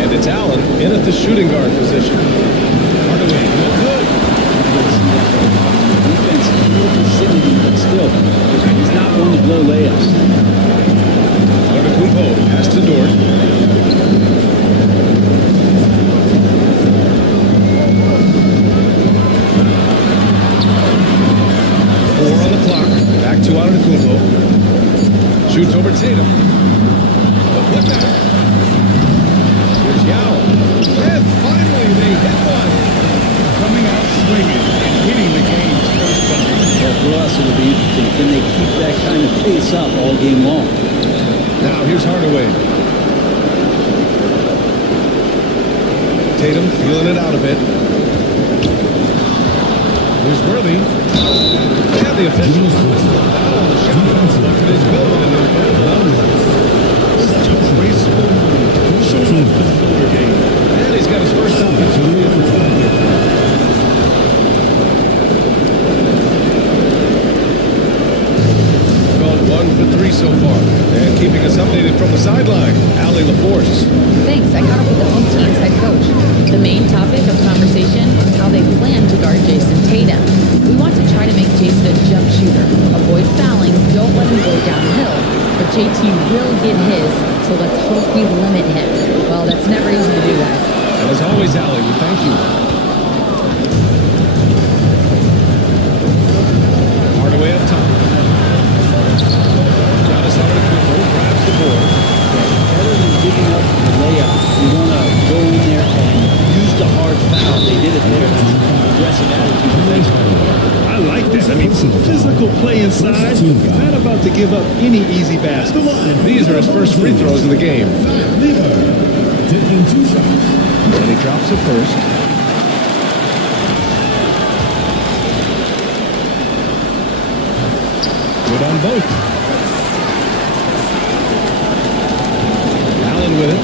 And it's Allen in at the shooting guard position. Hardaway, no good. Defense in the vicinity, but still, he's not one to blow layups. Antetokounmpo, pass to Dort. Back to Antetokounmpo. Shoots over Tatum. The putback. Here's Yao. And finally they hit one. Coming out swinging and hitting the game's first bucket. Well, for us, it'll be interesting. Can they keep that kind of pace up all game long? Now here's Hardaway. Tatum feeling it out a bit. Here's Worthy. And the officials whistle a foul on the shot. Look at his goal and they'll go down. Such a graceful move. Showing off the floater game. And he's got his first opportunity at the top here. Gone 1 for 3 so far. And keeping us updated from the sideline, Allie LaForce. Thanks. I caught up with the home team's head coach. The main topic of conversation, how they plan to guard Jason Tatum. We want to try to make Jason a jump shooter. Avoid fouling, don't let him go downhill. But JT will get his, so let's hope we limit him. Well, that's never easy to do, guys. And as always, Allie, we thank you. Hardaway up top. Giannis Antetokounmpo grabs the board. Better than giving up the layup, you want to go in there and use the hard foul. They did it there. That's aggressive attitude defensively. I like that. I mean, some physical play inside. Not about to give up any easy basket. These are his first free throws in the game. Taking 2 shots. And he drops it first. Good on both. Allen with it.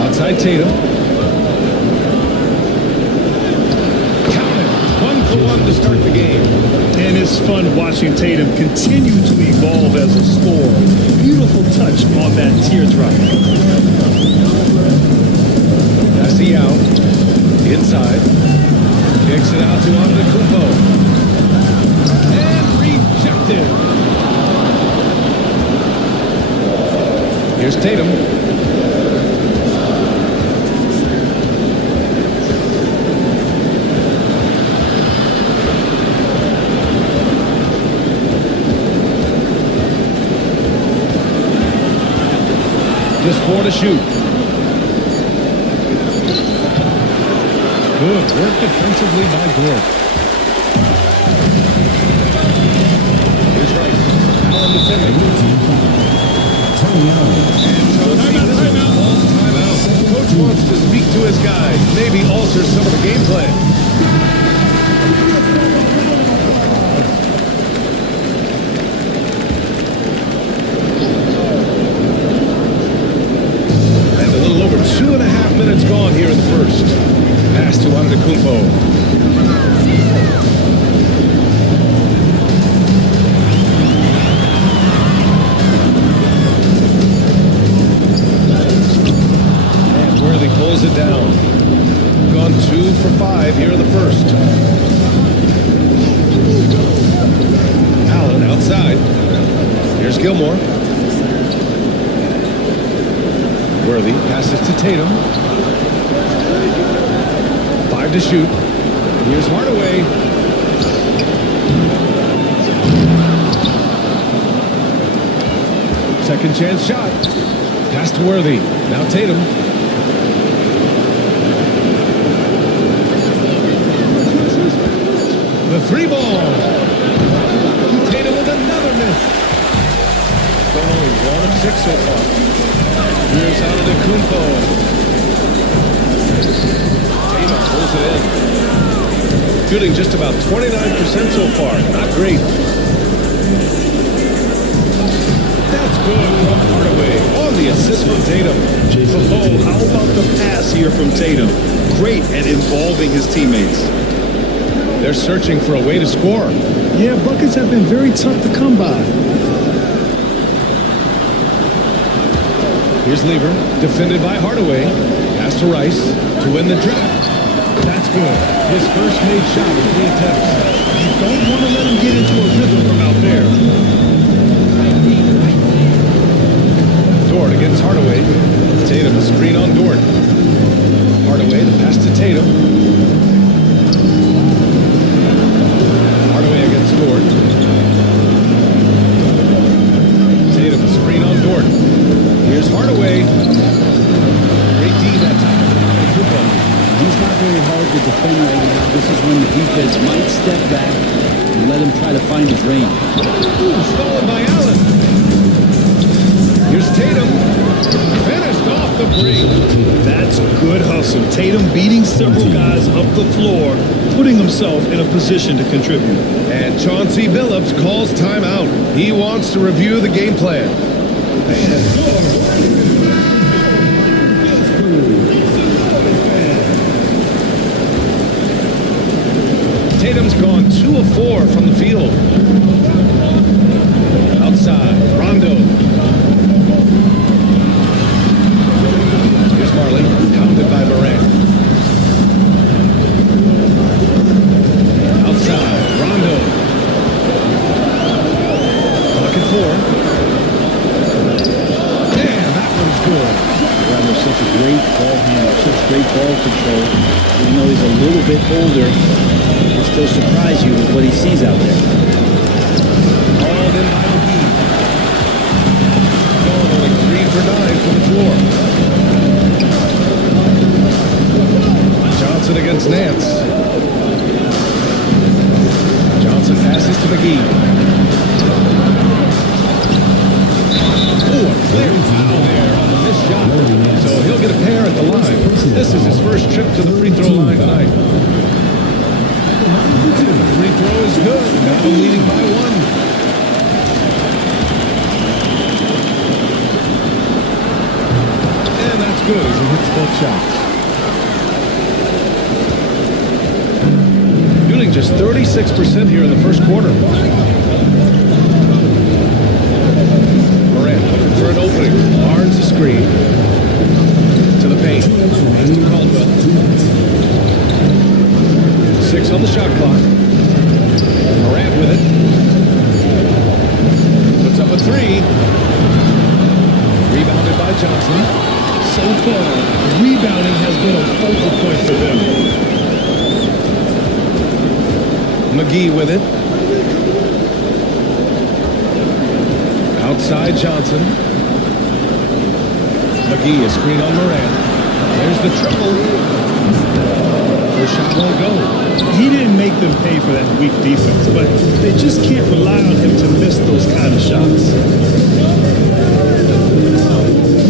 Outside Tatum. To start the game. And it's fun watching Tatum continue to evolve as a scorer. Beautiful touch on that teardrop. Pass to Yao. Inside. Kicks it out to Antetokounmpo. And rejected. Here's Tatum. Just 4 to shoot. Good work defensively by Dort. Here's Rice. Allen defending. Timeout. Coach wants to speak to his guys. Maybe alter some of the game plan. Over 2.5 minutes gone here in the first. Pass to Antetokounmpo. And Worthy pulls it down. Gone 2 for 5 here in the first. Allen outside. Here's Gilmore. Worthy passes to Tatum. 5 to shoot. Here's Hardaway. Second chance shot. Pass to Worthy. Now Tatum. The 3-ball. Tatum with another miss. But only 1 of 6 so far. Here's Antetokounmpo. Tatum pulls it in. Shooting just about 29% so far. Not great. That's good from Hardaway. On the assist from Tatum. Oh, how about the pass here from Tatum? Great at involving his teammates. They're searching for a way to score. Yeah, buckets have been very tough to come by. Here's Lever, defended by Hardaway. Pass to Rice to win the trap. That's good. His first made shot in 3 attempts. You don't want to let him get into a rhythm from out there. Dort against Hardaway. Tatum, a screen on Dort. Hardaway, the pass to Tatum. Hardaway against Dort. Tatum, a screen on Dort. Here's Hardaway. Great D that time. He's not very hard to defend right now. This is when the defense might step back and let him try to find his range. Ooh, stolen by Allen. Here's Tatum. Finished off the break. That's good hustle. Tatum beating several guys up the floor, putting himself in a position to contribute. And Chauncey Billups calls timeout. He wants to review the game plan. Tatum's gone 2 of 4 from the field. Outside, Rondo. Here's Marley, pounded by Morant. Outside, Rondo. Pocket 4. Damn, that one's good. Rondo's such a great ball handler, such great ball control. Even though he's a little bit older, he'll still surprise you with what he sees out there. Called in by McGee. Going only 3 for 9 from the floor. Johnson against Nance. Johnson passes to McGee. Oh, a clear foul there on the missed shot. So he'll get a pair at the line. This is his first trip to the free throw line tonight. The free throw is good. Now leading by 1. And that's good as he hits both shots. Shooting just 36% here in the first quarter. Morant looking for an opening. Barnes a screen. To the paint. Pass to Caldwell. 6 on the shot clock. Morant with it. Puts up a 3. Rebounded by Johnson. So far, rebounding has been a focal point for them. McGee with it. Outside Johnson. McGee, a screen on Morant. There's the triple. First shot won't go. He didn't make them pay for that weak defense, but they just can't rely on him to miss those kind of shots.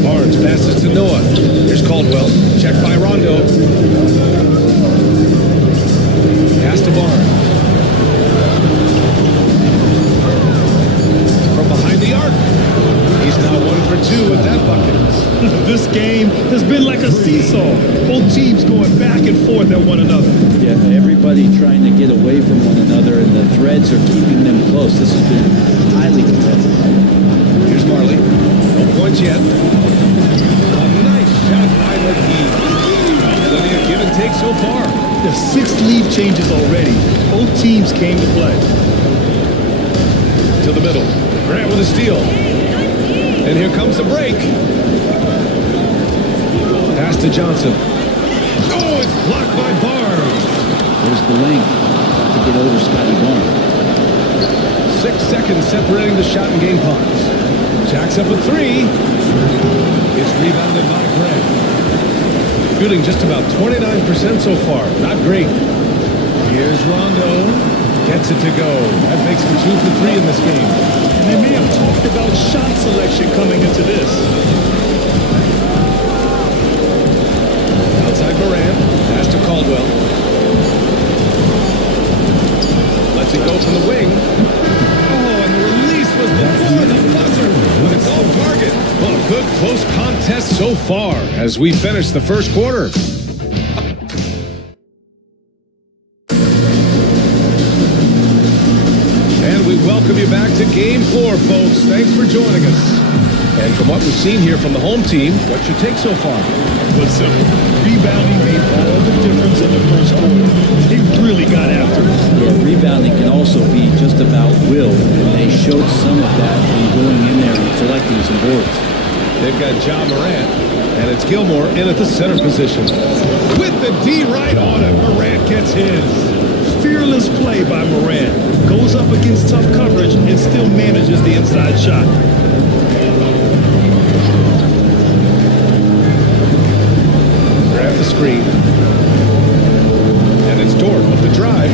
Barnes passes to Noah. Here's Caldwell. Checked by Rondo. Pass to Barnes. From behind the arc. He's now 1 for 2 with that bucket. This game has been like a seesaw. Both teams going back and forth at one another. Yeah, everybody trying to get away from one another, and the threads are keeping them close. This has been highly competitive. Here's Marley. No points yet. A nice shot by McGee. Plenty of give and take so far. The 6 lead changes already. Both teams came to play. To the middle. Grant with a steal. And here comes the break. Pass to Johnson. Oh, it's blocked by Barnes. There's the length to get over Scotty Barnes. 6 seconds separating the shot and game clocks. Jacks up a 3. It's rebounded by Grant. Shooting just about 29% so far. Not great. Here's Rondo. Gets it to go. That makes him 2 for 3 in this game. And they may have talked about shot selection coming into this. Outside Morant. Pass to Caldwell. Lets it go from the wing. Oh, and the release was before the buzzer. But it's off target. Well, a good close contest so far as we finish the first quarter. And we welcome you back to Game 4, folks. Thanks for joining us. And from what we've seen here from the home team, what's your take so far? But simple. Rebounding made all the difference in the first quarter. They really got after it. Yeah, rebounding can also be just about will, and they showed some of that in going in there and collecting some boards. They've got Ja Morant, and it's Gilmore in at the center position. With the D right on it, Morant gets his. Fearless play by Morant. Goes up against tough coverage and still manages the inside shot. Grab the screen. And it's Dort with the drive.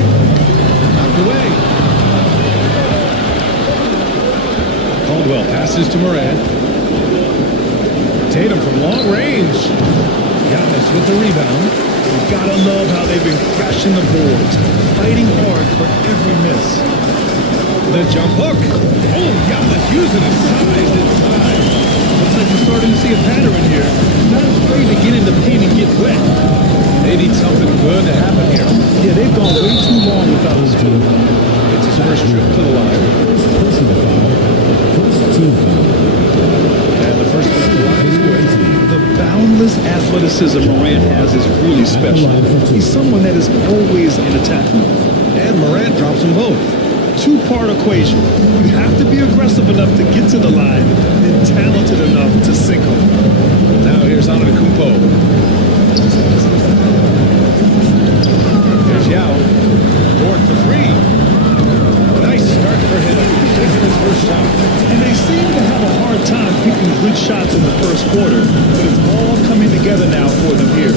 Knocked away. Caldwell passes to Morant. Tatum from long range. Giannis with the rebound. You gotta love how they've been crashing the boards, fighting hard for every miss. The jump hook. Oh, Giannis using his size inside. Looks like we're starting to see a pattern here. Not afraid to get in the paint and get wet. They need something good to happen here. Yeah, they've gone way too long without his team. It's his first trip to the line. Personal foul. First team foul. And the first one to the line is good. The boundless athleticism Morant has is really special. He's someone that is always in attack. And Morant drops them both. Two-part equation. You have to be aggressive enough to get to the line, and talented enough to sink them. Now here's Antetokounmpo. Here's Yao. Dort for three. Nice start for him. Taking his first shot. And they seem to have a hard time picking good shots in the first quarter, but it's all coming together now for them here.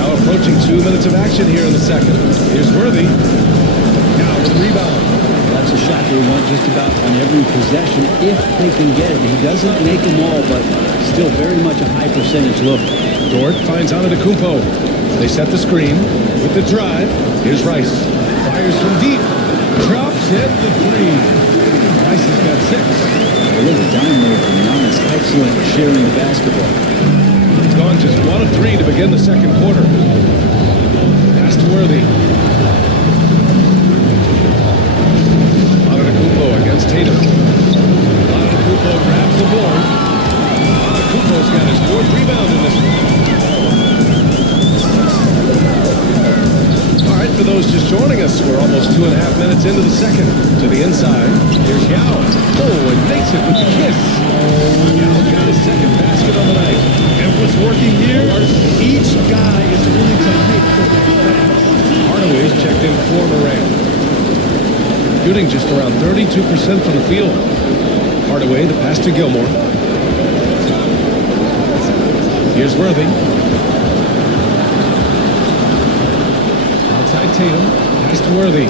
Now approaching 2 minutes of action here in the second. Here's Worthy. Now with the rebound. That's a shot they want just about on every possession if they can get it. He doesn't make them all, but still very much a high percentage look. Dort finds Antetokounmpo. They set the screen with the drive. Here's Rice. Fires from deep. Drops it the three. Rice has got 6. A little dime there from Giannis. Excellent sharing the basketball. He's gone just 1 of 3 to begin the second quarter. Pass to Worthy. Antetokounmpo against Tatum. Antetokounmpo grabs the board. Antetokounmpo's got his 4th rebound in this one. All right, for those just joining us, we're almost 2.5 minutes into the second. To the inside, here's Yao. Oh, and makes it with the kiss. Yao's got his second basket of the night. And what's working here, each guy is willing to make the next pass. Hardaway's checked in for Morant. Shooting just around 32% from the field. Hardaway, the pass to Gilmore. Here's Worthy. Outside Tatum. Pass to Worthy.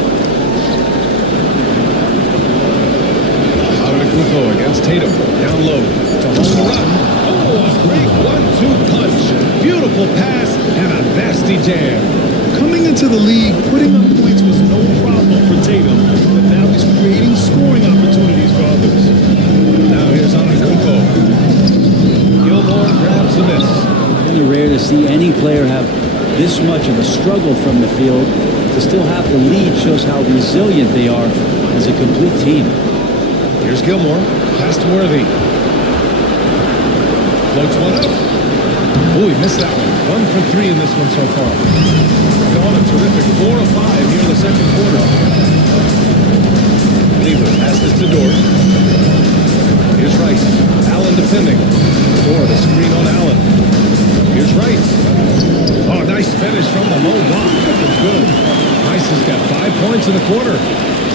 Antetokounmpo against Tatum. Down low. To hold the run. Oh, a great 1-2 punch. Beautiful pass and a nasty jam. Coming into the league, putting up points was no problem for Tatum, but now he's creating scoring opportunities for others. Now here's Antetokounmpo. Gilmore grabs the miss. Really rare to see any player have this much of a struggle from the field. To still have the lead shows how resilient they are as a complete team. Here's Gilmore. Pass to Worthy. Floats one up. Oh, he missed that one. 1 for 3 in this one so far. Gone a terrific 4 of 5 here in the second quarter. Cleveland passes to Dort. Here's Rice. Allen defending. Dort, a screen on Allen. Here's Rice. Oh, nice finish from the low block. That was good. Rice has got 5 points in the quarter.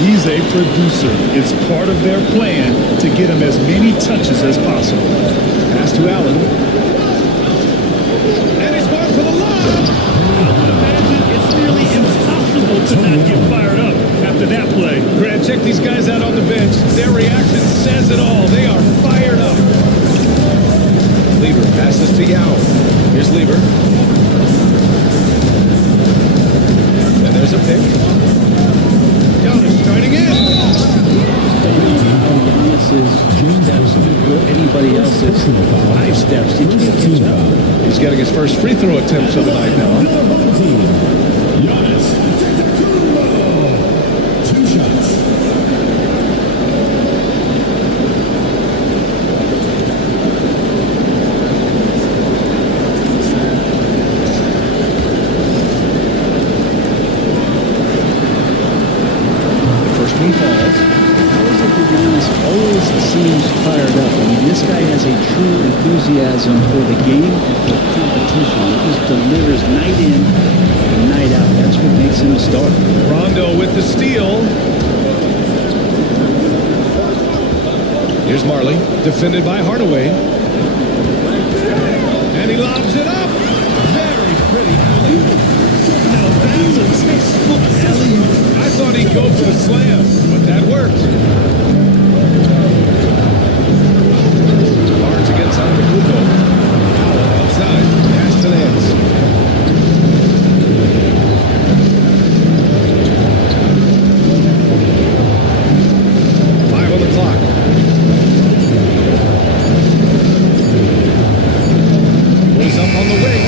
He's a producer. It's part of their plan to get him as many touches as possible. Pass to Allen. And he's going for the line. I would imagine it's nearly impossible to not get fired up after that play. Grant, check these guys out on the bench. Their reaction says it all. They are fired up. Lever passes to Yao. Here's Lever. And there's a pick. Giannis starting in. Giannis is 2 steps before anybody else is 5 steps. He can't catch up. He's getting his first free throw attempts of the night now. Giannis Antetokounmpo. 2 shots. fired up. I mean, this guy has a true enthusiasm for the game and for competition. He just delivers night in and night out. That's what makes him a star. Rondo with the steal. Here's Marley, defended by Hardaway. And he lobs it up. Very pretty alley. Now that's a textbook alley. I thought he'd go for the slam, but that worked. Barnes against Antetokounmpo. Allen outside. Pass to Nance. On the clock. He's up on the wing.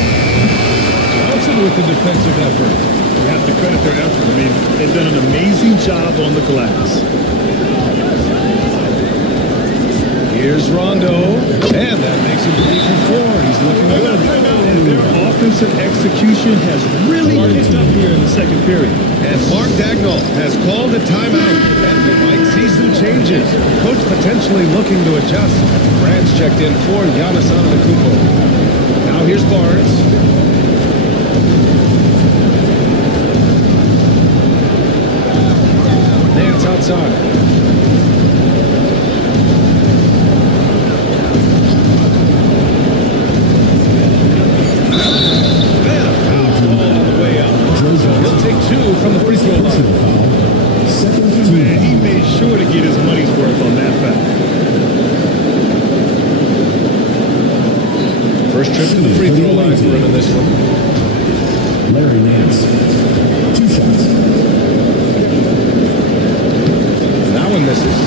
Johnson with the defensive effort. You have to credit their effort. I mean, they've done an amazing job on the glass. Here's Rondo. And that makes him 3 for 4. He's looking good. And their offensive execution has really picked up here in the second period. And Mark Dagnall has called a timeout. And we might see some changes. Coach potentially looking to adjust. Grant's checked in for Giannis Antetokounmpo. Now here's Barnes. Nance outside. He'll take 2 from the free throw line. Man, he made sure to get his money's worth on that foul. First trip to the free throw line for him in this one. Larry Nance. 2 shots. That one misses.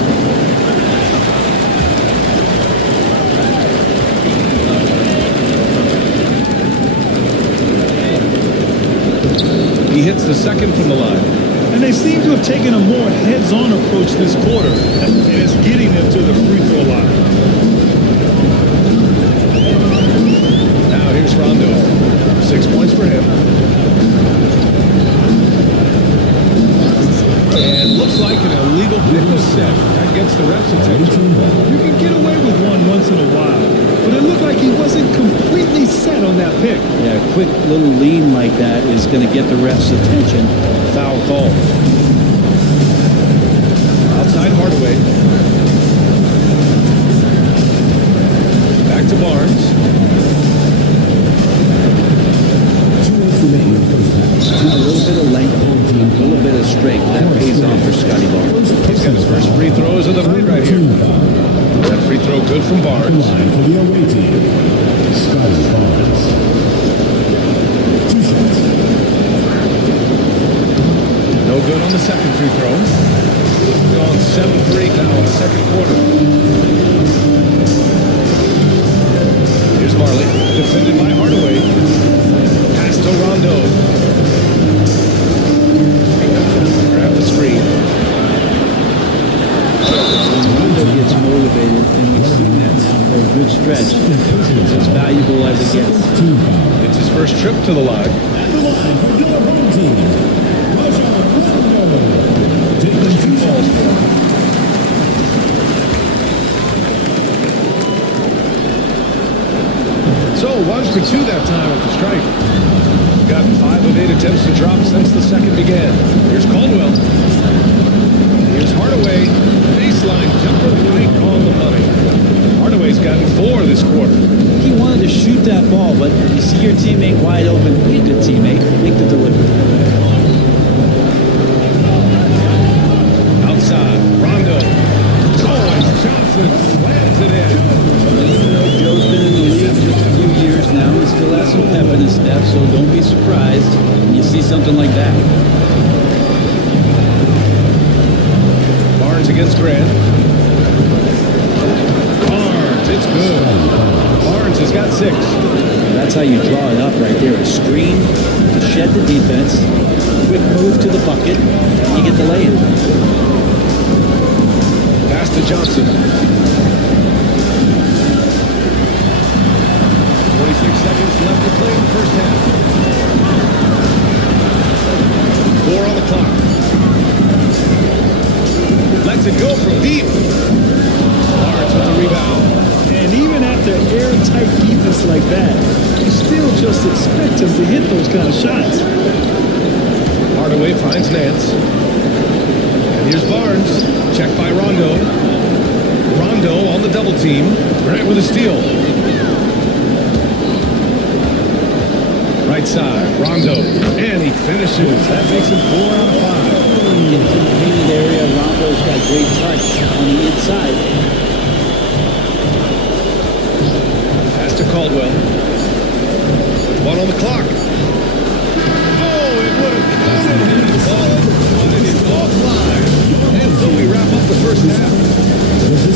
He hits the second from the line. And they seem to have taken a more heads-on approach this quarter, and it's getting them to the free throw line. Now here's Rondo. 6 points for him. And looks like an illegal pick was set. That gets the ref's attention. You can get away with one once in a while, but it looked like he wasn't completely set on that pick. Yeah, a quick little lean like that is going to get the ref's attention. Foul call. Outside Hardaway. Back to Barnes. 2 minutes remaining in the first half. A little bit of length, a little bit of strength. That pays off for Scotty Barnes. He's got his first free throws of the night right here. That free throw good from Barnes. Line for the away team. Scotty Barnes. 2 shots. No good on the second free throw. Gone 7 for 8 now in the second quarter. Here's Marley, defended by Hardaway. Pass to Rondo. Grab the screen. Rondo gets motivated, and we've seen that now for a good stretch. It's as valuable as it gets. It's his first trip to the line. At the line for your home team. Rajon Rondo. Taking 2 falls for him. So 1 for 2 that time at the stripe. Gotten 5 of 8 attempts to drop since the second began. Here's Caldwell. Here's Hardaway. Baseline jumper right on the money. Hardaway's gotten 4 this quarter. He wanted to shoot that ball, but you see your teammate wide open. Be a good teammate. Make the delivery. Outside, Rondo. Oh, Johnson slams it in. Joe's been in the league for a few years now. He still has some pep in his step, so don't be surprised when you see something like that. Barnes against Grant. Barnes, it's good. Barnes has got 6. That's how you draw it up right there. A screen to shed the defense, quick move to the bucket, and you get the lay-in. Pass to Johnson. 26 seconds left to play in the first half. 4 on the clock. Lets it go from deep. Barnes with the rebound. And even after airtight defense like that, you still just expect him to hit those kind of shots. Hardaway finds Nance. And here's Barnes. Checked by Rondo. Rondo on the double team. Grant with a steal. Right side, Rondo. And he finishes. That makes him 4 out of 5. Into the painted area, Rondo's got great touch on the inside. Pass to Caldwell. With 1 on the clock. Oh, it would have counted him. But it is offline. And so we wrap up the first half.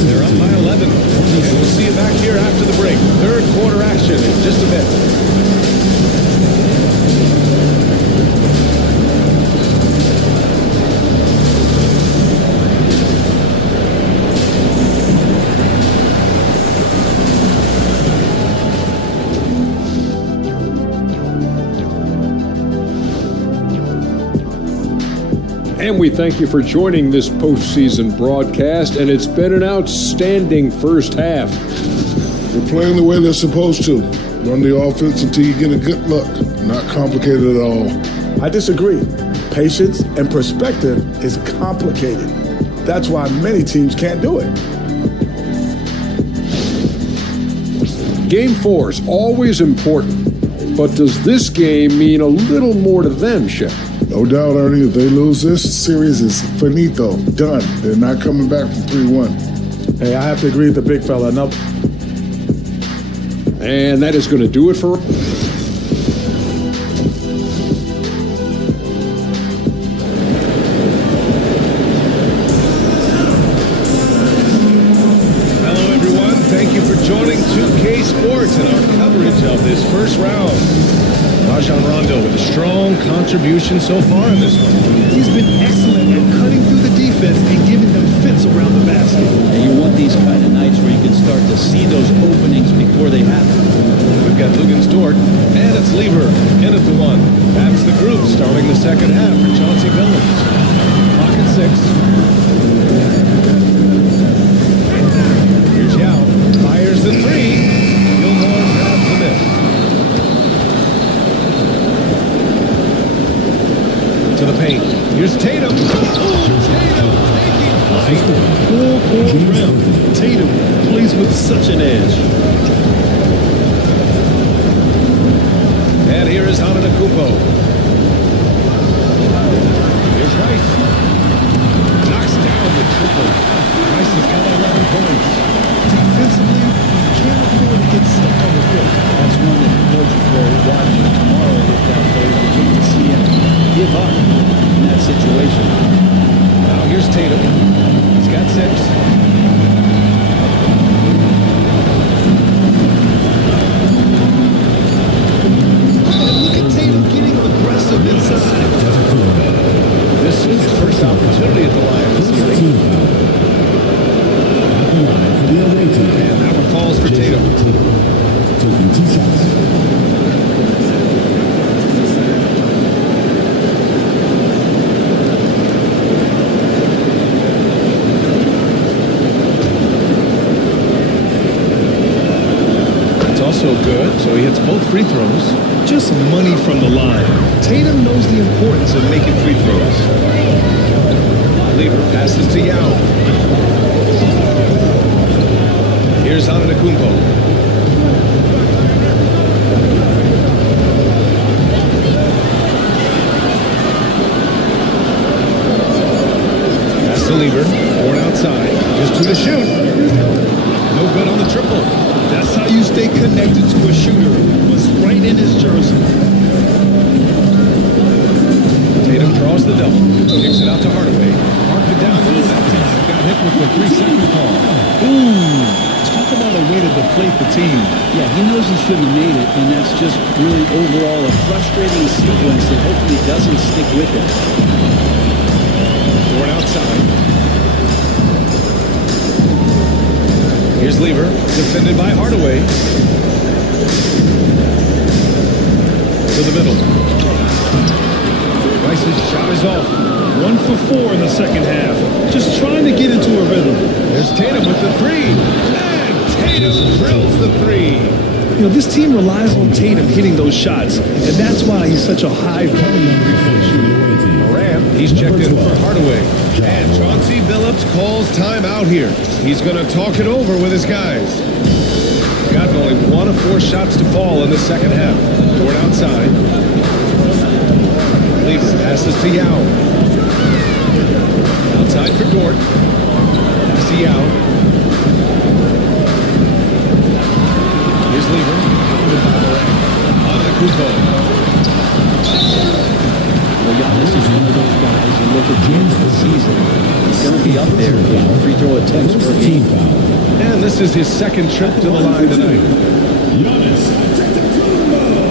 They're up by 11. And we'll see you back here after the break. Third quarter action in just a bit. And we thank you for joining this postseason broadcast, and it's been an outstanding first half. They're playing the way they're supposed to. Run the offense until you get a good look. Not complicated at all. I disagree. Patience and perspective is complicated. That's why many teams can't do it. Game 4 is always important, but does this game mean a little more to them, Shep? No doubt, Ernie, if they lose this series, is finito. Done. They're not coming back from 3-1. Hey, I have to agree with the big fella. No. And that is going to do it for... Hello, everyone. Thank you for joining 2K Sports and our coverage of this first round. Rajon Rondo with a strong contribution so far in this one. He's been excellent at cutting through the defense and giving them fits around the basket. And you want these kind of nights where you can start to see those openings before they happen. We've got Lugens Dort, and it's Lever in at the 1. That's the group starting the second half for Chauncey Billups. Clock at 6. Here's Yao. Fires the 3. Gilmore grabs the miss. To the paint. Here's Tatum. Oh, Tatum taking flight. Poor rim. Tatum plays with such an edge. And here is Antetokounmpo. Here's Rice. Knocks down the triple. Rice has got 11 points. Defensively, you can't afford to get stuck on the court. That's one that the coaches will watch tomorrow with that player. You hate to see him give up in that situation. Now here's Tatum. He's got 6. Look at Tatum getting aggressive inside. This is his first opportunity at the line this evening. And that one falls for Tatum. Taking 2 shots. It's also good, so he hits both free throws. Just money from the line. Tatum knows the importance of making free throws. Lever passes to Yao. Here's Antetokounmpo. Pass to Lever. Born outside. Just 2 to shoot. No good on the triple. That's how you stay connected to a shooter. Was right in his jersey. Tatum draws the double. Kicks it out to Hardaway. Marked it down low that time. Got hit with the 3-second call. Ooh, talk about a way to deflate the team. Yeah, he knows he shouldn't have made it, and that's just really overall a frustrating sequence that hopefully doesn't stick with him. Born outside. Here's Lever, defended by Hardaway. To the middle. Rice's shot is off. 1 for 4 in the second half. Just trying to get into a rhythm. There's Here's Tatum with the three. And Tatum drills the three. You know, this team relies on Tatum hitting those shots, and that's why he's such a high volume three-point shooter. Morant, he's checked in for Hardaway. And Chauncey Billups calls timeout here. He's going to talk it over with his guys. Gotten only 1 of 4 shots to fall in the second half. Dort outside. Lever passes to Yao. Outside for Dort. Pass to Yao. Here's Lever. Pounded by Morant. Antetokounmpo. Well, Giannis is one of those guys who look at the end of the season. He's going to be up there in free throw attempts per game. And this is his second trip to the line tonight. Giannis Antetokounmpo.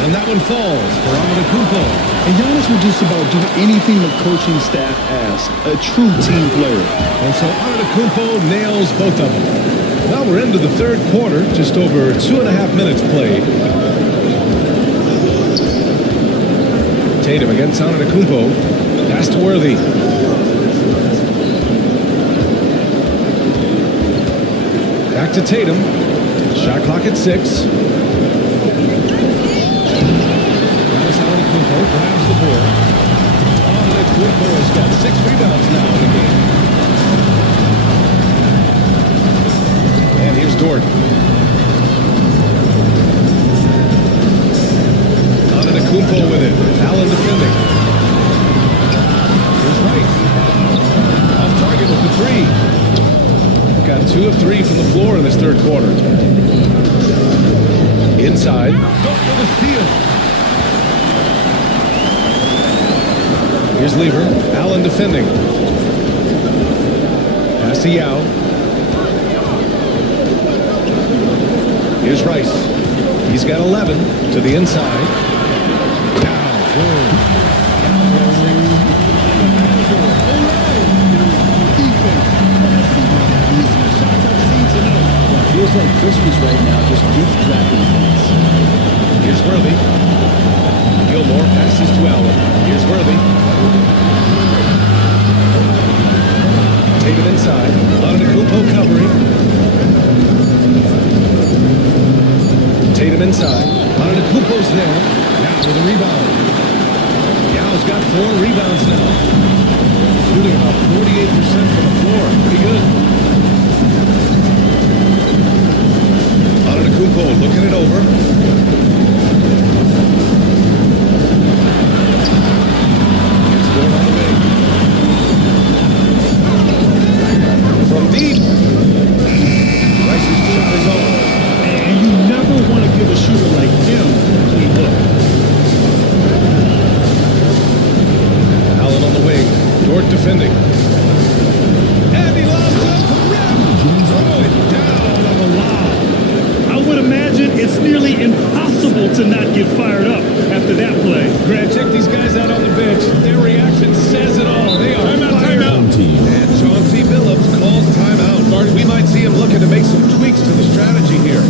And that one falls for Antetokounmpo. And Giannis will just about do anything the coaching staff asks. A true team player. And so Antetokounmpo nails both of them. Now we're into the third quarter, just over 2.5 minutes played. Tatum against Antetokounmpo. Pass to Worthy. Back to Tatum. Shot clock at 6. Antetokounmpo grabs the board. Antetokounmpo has got 6 rebounds now in the game. And here's Dort. Antetokounmpo with it. Allen defending. Here's Wright. Off target with the 3. Got 2 of 3 from the floor in this third quarter. Inside. Dort with a steal. Here's Lever. Allen defending. Pass to Yao. Here's Rice. He's got 11 to the inside. Yao. Boom. Feels like Christmas right now, just gift wrapping things. Here's Worthy. Gilmore passes to Allen. Here's Worthy. Tatum inside. Antetokounmpo covering. Tatum inside. Antetokounmpo's there. Yao with a rebound. Yao's got 4 rebounds now. Shooting about 48% from the floor. Pretty good. Antetokounmpo looking it over. It's going on the wing. From deep. Rice's shot is over. And you never want to give a shooter like him a clean look. Allen on the wing. Dort defending. And he lobs up to rim. Throw it down on the lob. I would imagine it's nearly impossible to not get fired up after that play. Grant, check these guys out on the bench. Their reaction says it all. They are fired up. And Chauncey Billups calls timeout. Bart, we might see him looking to make some tweaks to the strategy here.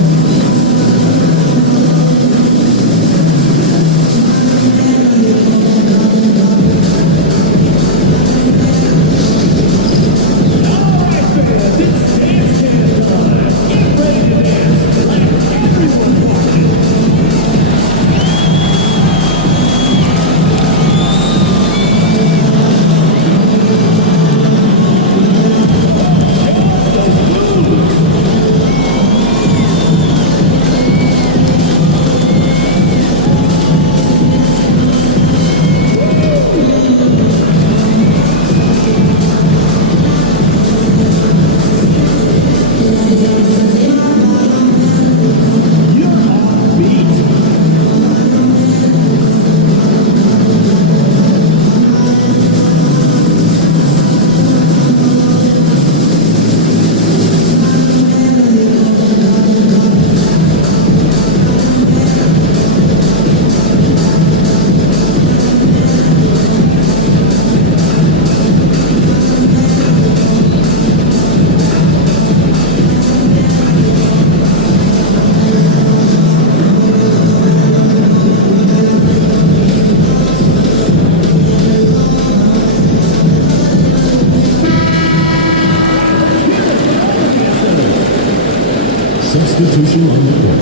Substitution on the court.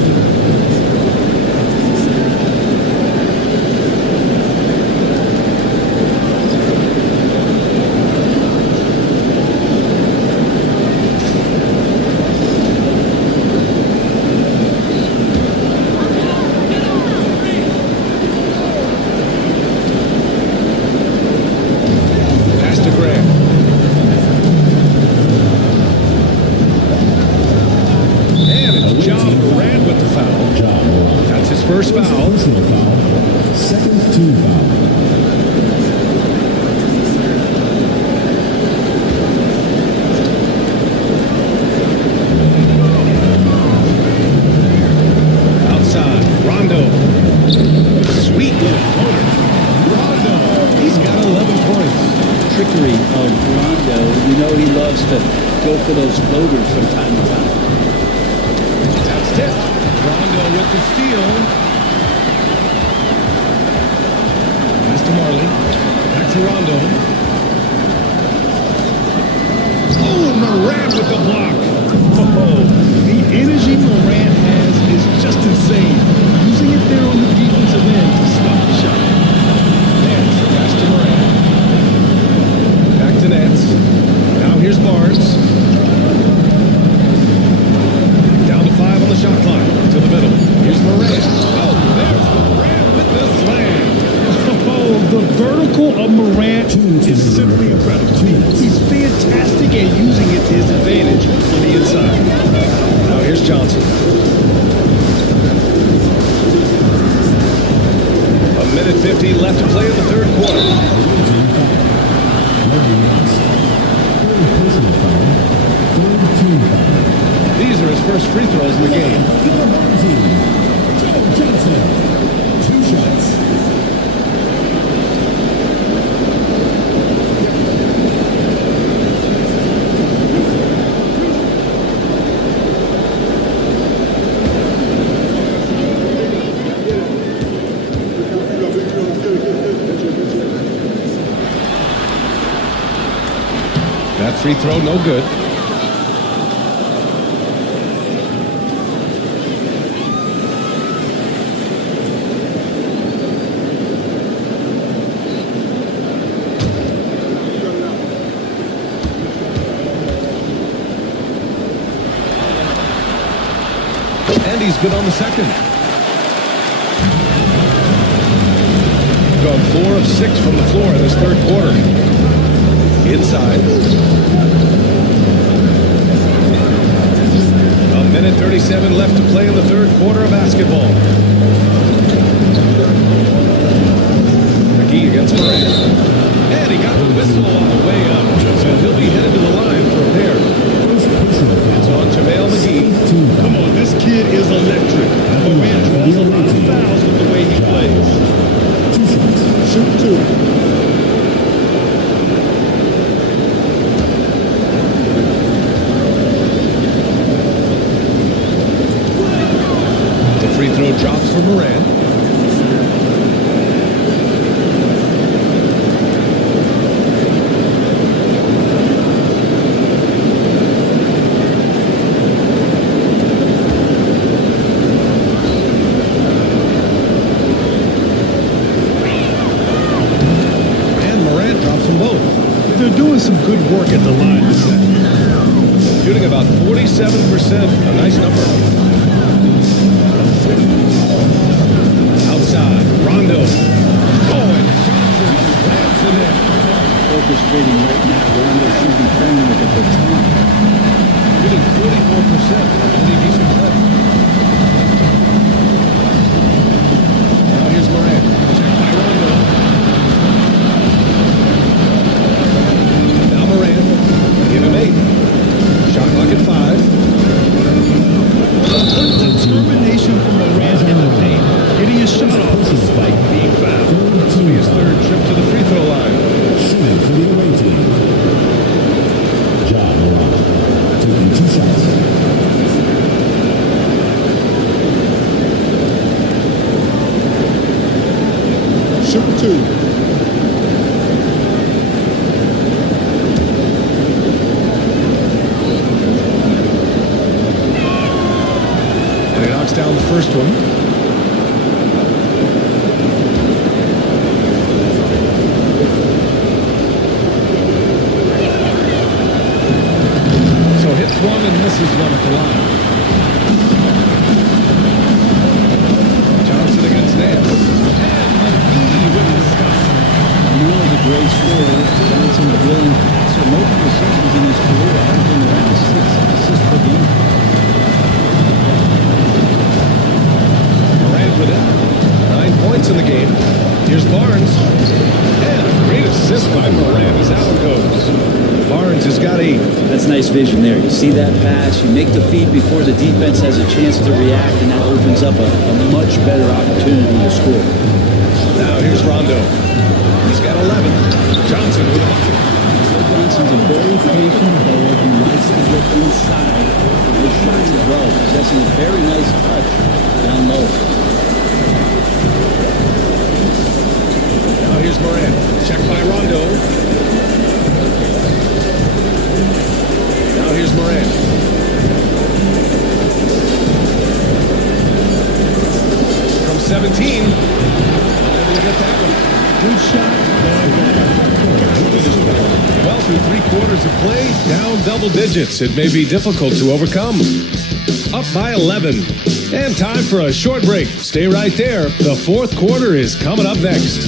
Pass to Graham. And it's John Morant with the foul. John Morant. That's his first foul. Personal foul. Second team foul. Outside, Rondo. Sweet little floater. Rondo, he's got 11 points. Trickery of Rondo. You know he loves to go for those floaters from time to time. That's tipped. Rondo with the steal. Pass to Marley. Back to Rondo. Oh, Morant with the block. Oh, the energy Morant has is just insane. Using it there on the defensive end to stop the shot. Nance, pass to Morant. Back to Nance. Now here's Barnes. Down to 5 on the shot clock. To the middle. Here's Morant. Oh, there's Morant with the slam. Oh, the vertical of Morant is simply incredible. He's fantastic at using it to his advantage on the inside. Now here's Johnson. A minute 50 left to play in the third quarter. Personal foul. Third team foul. These are his first free throws in the game. Joe Johnson. 2 shots. That free throw, no good. And he's good on the second. Gone 4 of 6 from the floor in this third quarter. Inside. A minute 37 left to play in the third quarter of basketball. McGee against Morant. And he got the whistle on the way up. So he'll be headed to the line for a pair. It's on JaVale McGee. Come on, this kid is electric. Morant draws a lot of fouls with the way he plays. Shoot 2. The free throw drops for Morant. And Morant drops them both. They're doing some good work at the line this set. Shooting about 47%. A nice number. Outside, Rondo. Oh, and Johnson slams it in. Orchestrating right now. Rondo should be playing with a baton. Shooting 44%. A pretty decent clip. Now here's Morant. Checked by Rondo. Now Morant. Give him 8. Shot clock at 5. Determination from Morant in the paint. Getting his shot off despite being fouled. This will be his third trip to the free throw line. Shooting for the away team. John Morant. Taking 2 shots. first one. So hits one and misses one at the line. Johnson against Nance. And McGee with the stop. Neal is a great scorer. Johnson, a brilliant passer. Multiple seasons in his career, averaging around 6 assists per game. Morant with it. 9 points in the game. Here's Barnes. And a great assist by Morant as that one goes. Barnes has got 8. That's nice vision there. You see that pass, you make the feed before the defense has a chance to react, and that opens up a much better opportunity to score. Now here's Rondo. He's got 11. Johnson with a bucket. Johnson's a very patient player who likes to get inside his shots as well, possessing a very nice touch down low. Now here's Morant. Check by Rondo. Now here's Morant. From 17. Able to get that one. Good shot. Well, through 3 quarters of play, down double digits. It may be difficult to overcome. Up by 11. And time for a short break. Stay right there. The 4th quarter is coming up next.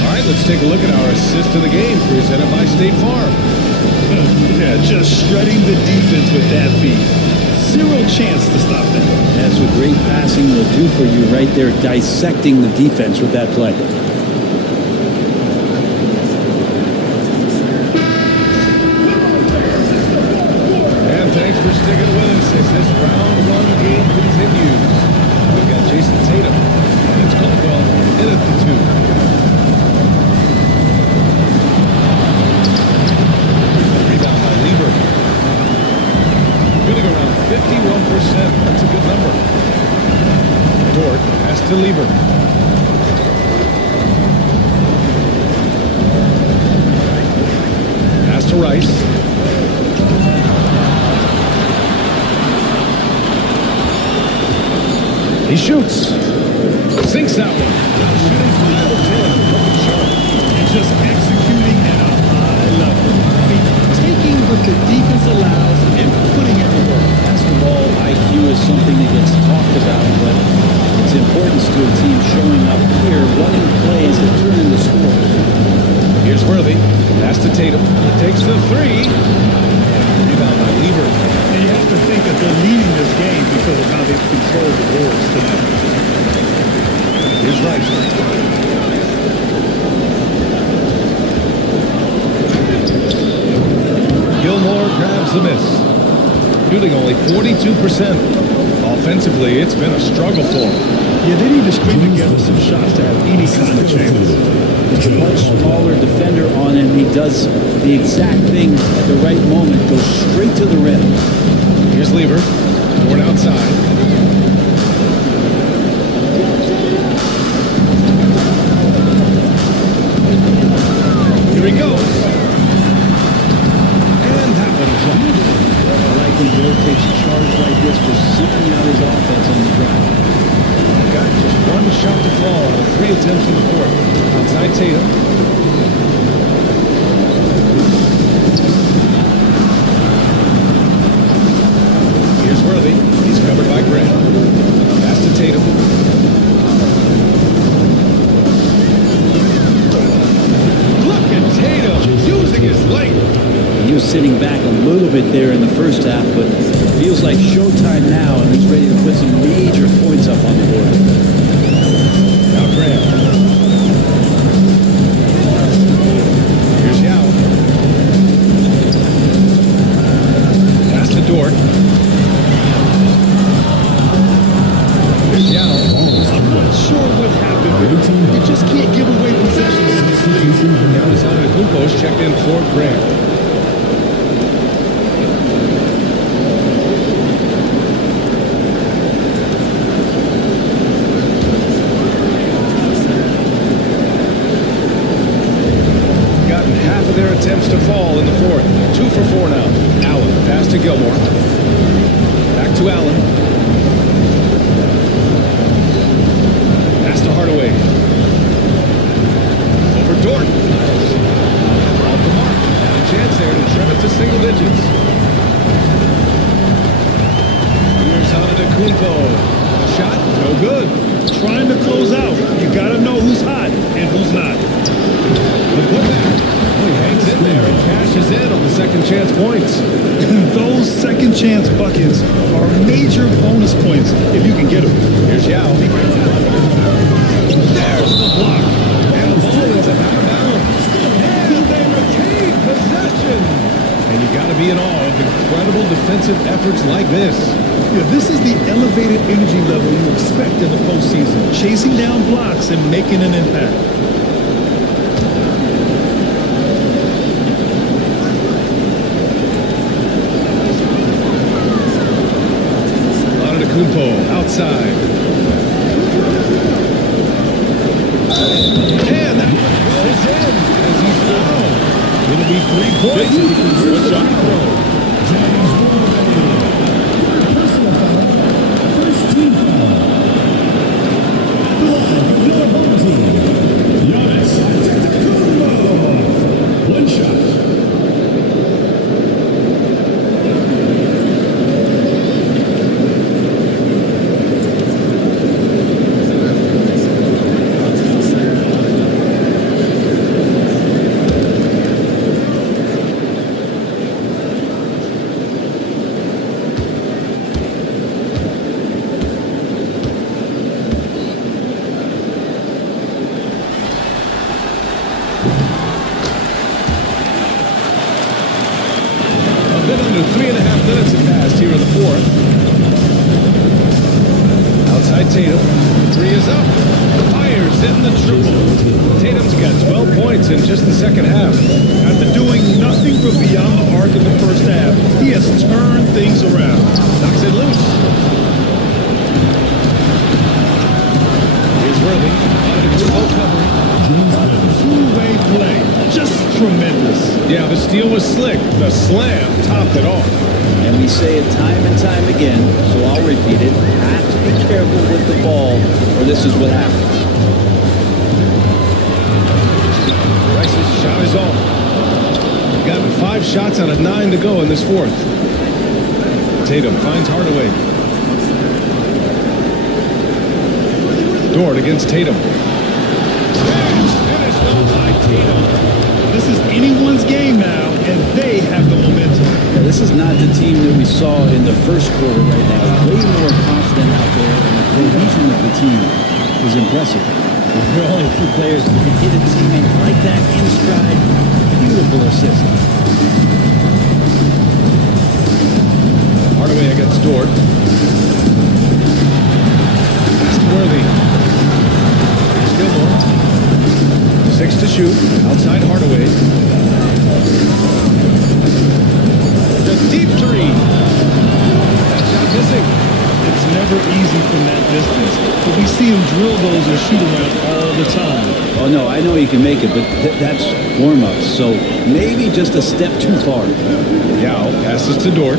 All right, let's take a look at our assist of the game presented by State Farm. Yeah, just shredding the defense with that feed. Zero chance to stop that. That's what great passing will do for you right there, dissecting the defense with that play. And thanks for sticking with us as this round 1 game continues. We've got Jason Tatum and it's Caldwell in at the 2. Rebound by Lieber. Shooting around 51%. That's a good number. Dort pass to Lieber. Pass to Rice. He shoots. Sinks that one. Now shooting 5 of 10. Looking sharp. And just executing at a high level. I mean, taking what the defense allows and putting it to work. Basketball IQ is something that gets talked about, but its importance to a team showing up here, running plays that turn into scores. Here's Worthy. Pass to Tatum. Takes the 3. Rebound by Lieber. And you have to think that they're leading this game because of how they've controlled the boards tonight. Here's Rice. Gilmore grabs the miss. Shooting only 42%. Offensively, it's been a struggle for him. Yeah, they need to string together some shots to have any kind of chance. It's a much smaller defender on him. He does the exact thing at the right moment, goes straight to the rim. Here's Lieber. Toward outside. Here he goes. And that one drops. I like when Bill takes a charge like this for seeking out his offense on the ground. Got just 1 shot to fall out of 3 attempts in the 4th. Outside Tatum. Here's Worthy. He's covered by Grant. Pass to Tatum. Look at Tatum using his length. He was sitting back a little bit there in the first half, but it feels like showtime now, and he's ready to put some major points up on the board. Now Grant. Here's Yao. Pass to Dort. Here's Yao. I'm not sure what happened. You just can't give away possessions in this league. Now he's on Antetokounmpo's checked in for Grant. to Allen. Pass to Hardaway. Over Dort. Off the mark. Had a chance there to trim it to single digits. Here's Antetokounmpo. A shot, no good. Trying to close out. You got to know who's hot and who's not. The putback. Oh, he hangs in there and cashes in on the second chance points. Those second chance buckets are major bonus points if you can get them. Here's Yao. There's the block. And the ball is out of bounds. And they retain possession. And you got to be in awe of incredible defensive efforts like this. Yeah, this is the elevated energy level you expect in the postseason. Chasing down blocks and making an impact. Antetokounmpo outside. And that goes in as he's fouled. It'll be 3 points if he converts the free throw. Personal foul. First team foul. Blood from your home team. Giannis Antetokounmpo. One shot. Tatum. Three is up. Fires in the triple. Tatum's got 12 points in just the second half. After doing nothing but beyond the arc in the first half, he has turned things around. Knocks it loose. Here's Worthy. Two-way play. Just tremendous. Yeah, the steal was slick. The slam topped it off. And we say it time and time again, so I'll repeat it. Have to be careful with the ball, or this is what happens. Rice's shot is off. We've gotten 5 shots out of 9 to go in this fourth. Tatum finds Hardaway. Dort against Tatum. Finished off by Tatum. This is anyone's game now, and they have the momentum. Yeah, this is not the team that we saw in the first quarter right now. Way more confident out there, and the cohesion of the team is impressive. There are only 2 players who can hit a teammate like that in stride. Beautiful assist. Hardaway against Dort. Pass to Worthy. Here's Gilmore. 6 to shoot. Outside Hardaway. The deep three. That shot missing. It's never easy from that distance, but we see him drill those and shoot around all the time. Oh, no, I know he can make it, but that's warm-ups, so maybe just a step too far. Yao passes to Dort.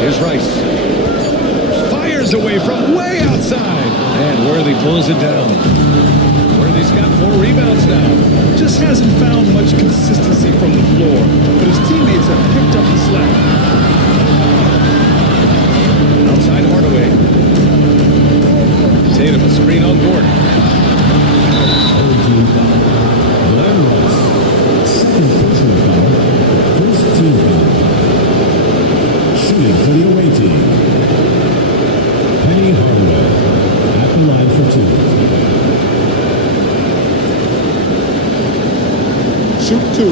Here's Rice. Fires away from way outside. And Worthy pulls it down. Worthy's got 4 rebounds now. Just hasn't found much consistency from the floor, but his teammates have picked up the slack. Outside Hardaway. Tatum a screen on Dort. Glenn Rice. Second personal foul. First team foul. Shooting for the away team. Penny Hardaway at the line for 2. Shoot 2.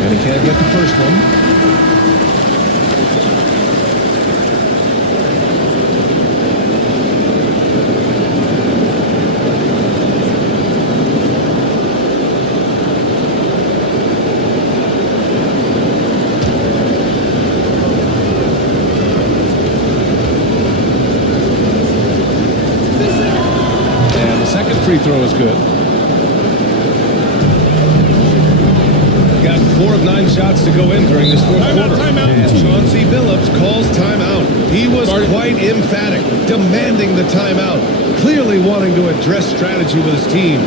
And he can't get the first one. free throw is good. Got 4 of 9 shots to go in during this fourth quarter. And Chauncey Billups calls timeout. He was quite emphatic, demanding the timeout, clearly wanting to address strategy with his team.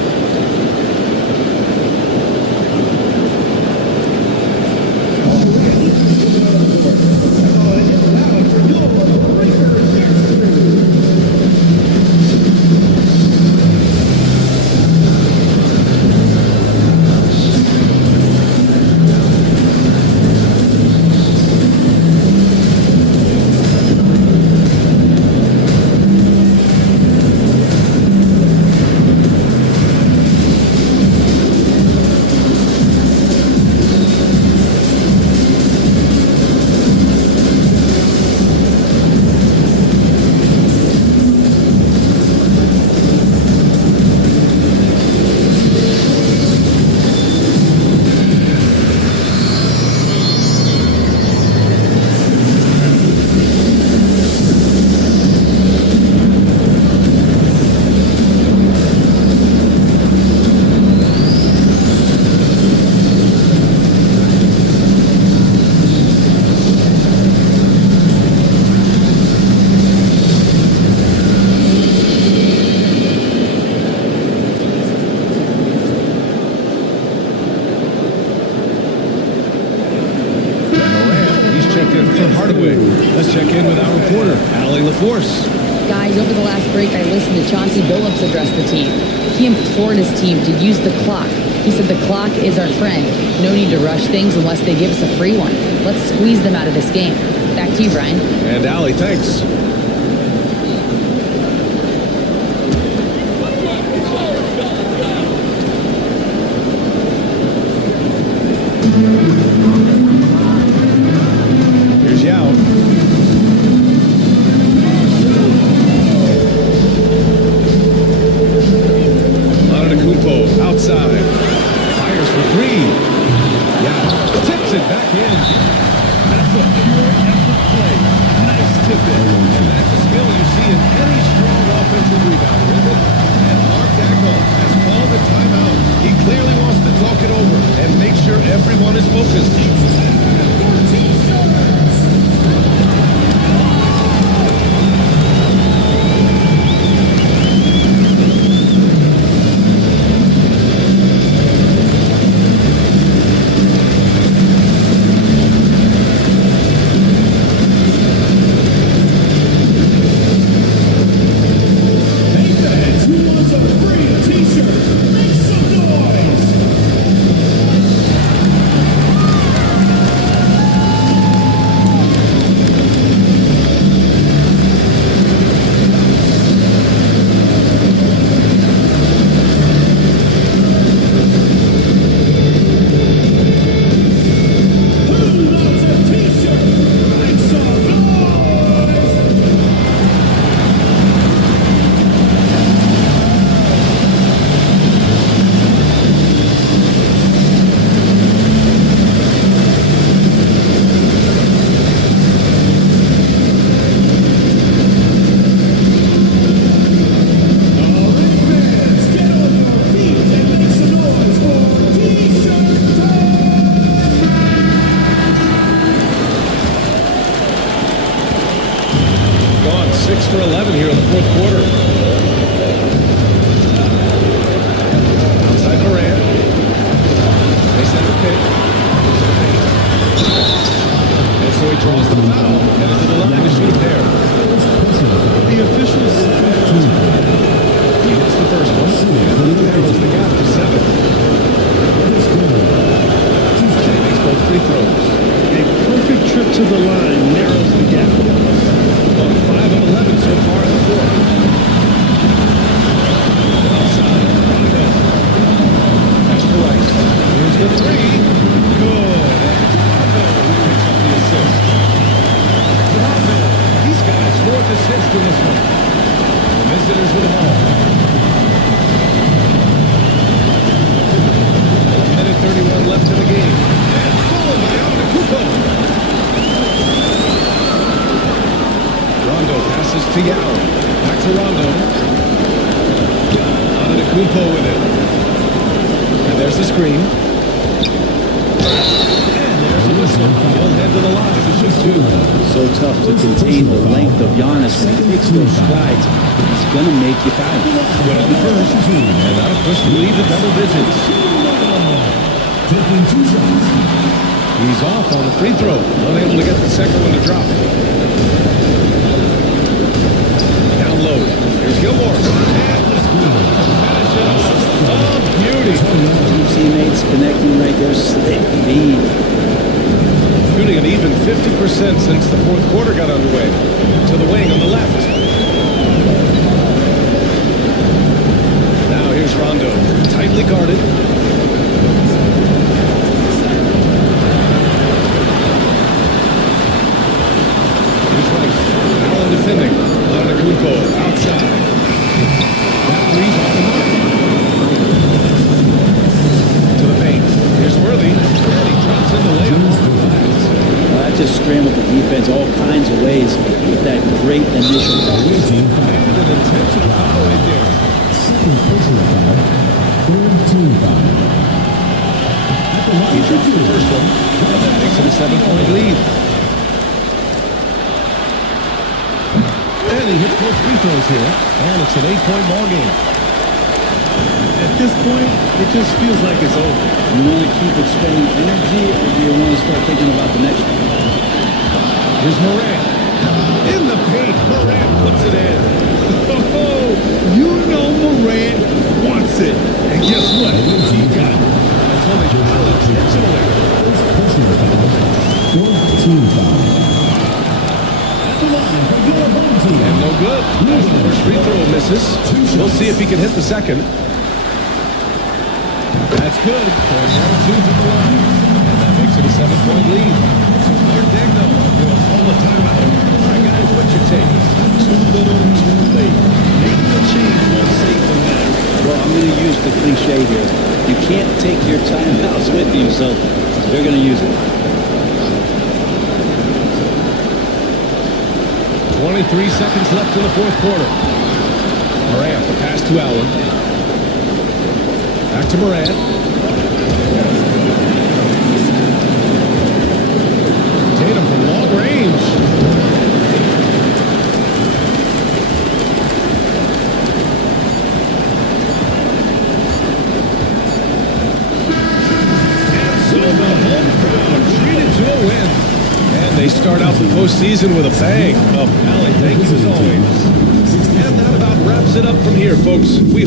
Let's check in with our reporter, Allie LaForce. Guys, over the last break, I listened to Chauncey Billups address the team. He implored his team to use the clock. He said the clock is our friend. No need to rush things unless they give us a free one. Let's squeeze them out of this game. Back to you, Brian. And Allie, thanks. Here's Yao. Antetokounmpo outside. Fires for 3. Yao tips it back in. That's a pure effort play. Nice tip in. And that's a skill you see in any strong offensive rebounder, isn't it? And Mark Dagnall has called a timeout. He clearly wants to talk it over and make sure everyone is focused. Gone 6 for 11 here in the fourth quarter. Outside Morant. They send the pick. And so he draws the foul and is in the line to shoot a pair. The officials. He hits the first one. Narrows the gap to 7. He makes both free throws. A perfect trip to the line narrows the gap. On 5 of 11 so far in the fourth. Outside, Rondo. Pass to Rice. Here's the 3. Good. Rondo picks up the assist. Rondo. He's got his 4th assist in this one. The visitors with the ball. 1:31 left in the game. And stolen by Antetokounmpo. Rondo passes to Yao. Back to Rondo. Antetokounmpo with it. And there's the screen. And there's a whistle. He'll head to the line to shoot two. So tough to contain the length of Giannis when he takes those strides. He's going to make you foul. Good on the first. And that'll push the lead to double digits. Taking 2 shots. He's off on the free throw. Unable to get the second one to drop. Down low. Here's Gilmore. And the score to finish it off. Oh, beauty. Two teammates connecting right there. Slick feed. Shooting an even 50% since the fourth quarter got underway. To the wing on the left. Now here's Rondo. Tightly guarded. Here's Rice. Allen defending. Antetokounmpo outside. That three's off the mark. To the paint. Here's Worthy. And he drops in the layup off the glass. Well, that just scrambled the defense all kinds of ways with that great initial pass. And an intentional foul right there. Second personal foul. Third team foul. He drops the first one. And that makes it a 7-point lead. And he hits both free throws here. And it's an 8-point ball game. At this point, it just feels like it's over. You want to keep expending energy, or do you want to start thinking about the next one? Here's Morant. In the paint, Morant puts it in. Oh, you know Morant wants it. And guess what? He got it. That's only foul intentionally. First personal foul. Fourth team foul. The line for your home team. And no good. That's the first free throw misses. We'll see if he can hit the second. That's good. There's 1-2 from the line. And that makes it a 7-point lead. So Lord Degno will call a timeout. All right, guys, what's your take? Too little, too late. Maybe the change more safe than that. Well, I'm going to use the cliche here. You can't take your timeouts with you, so they're going to use it. 23 seconds left in the fourth quarter. Morant, the pass to Allen. Back to Morant. Tatum from long range. And so the home crowd treated to a win. And they start out the postseason with a bang. Oh, Allie, thank you as always. And that about wraps it up from here, folks. We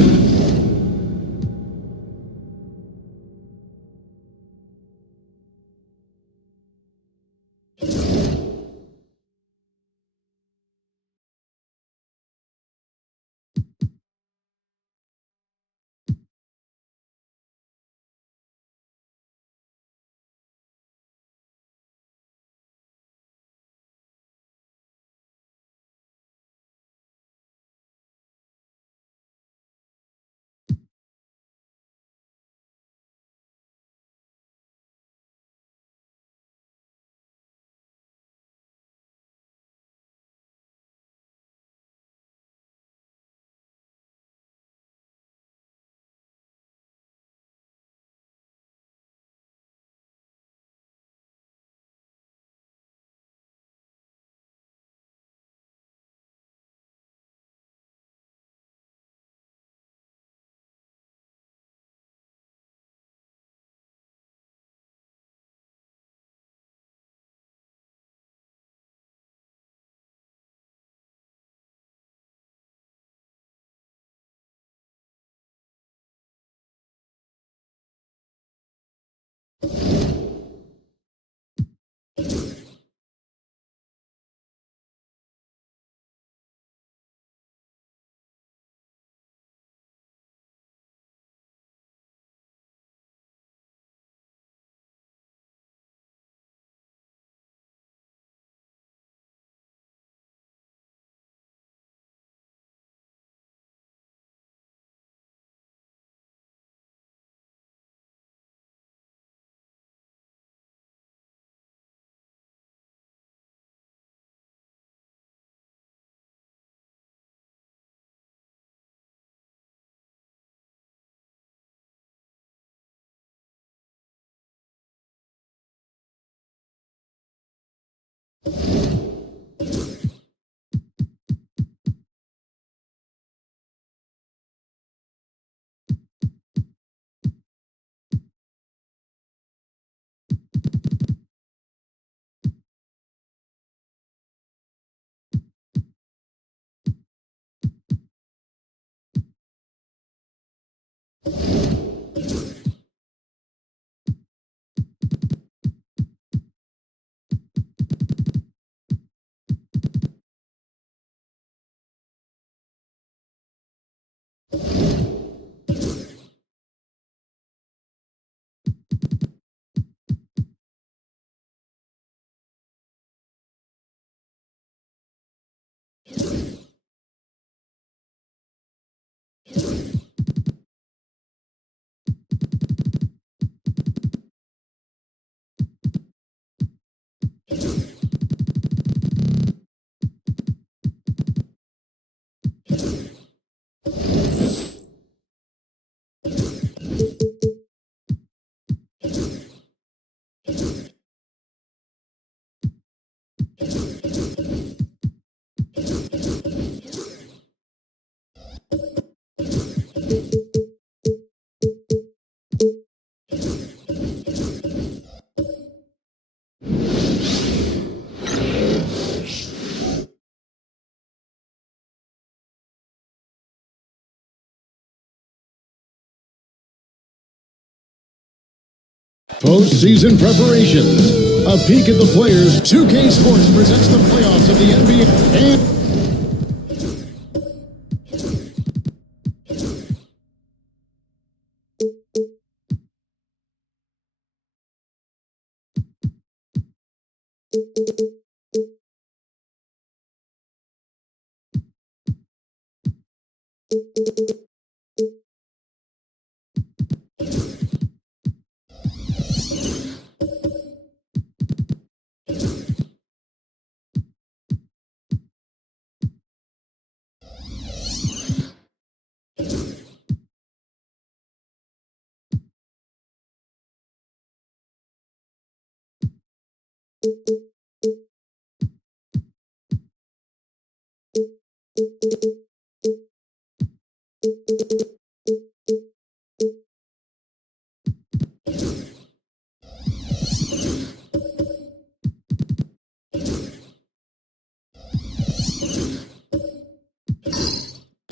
Postseason preparations. A peek at the players. 2K Sports presents the playoffs of the NBA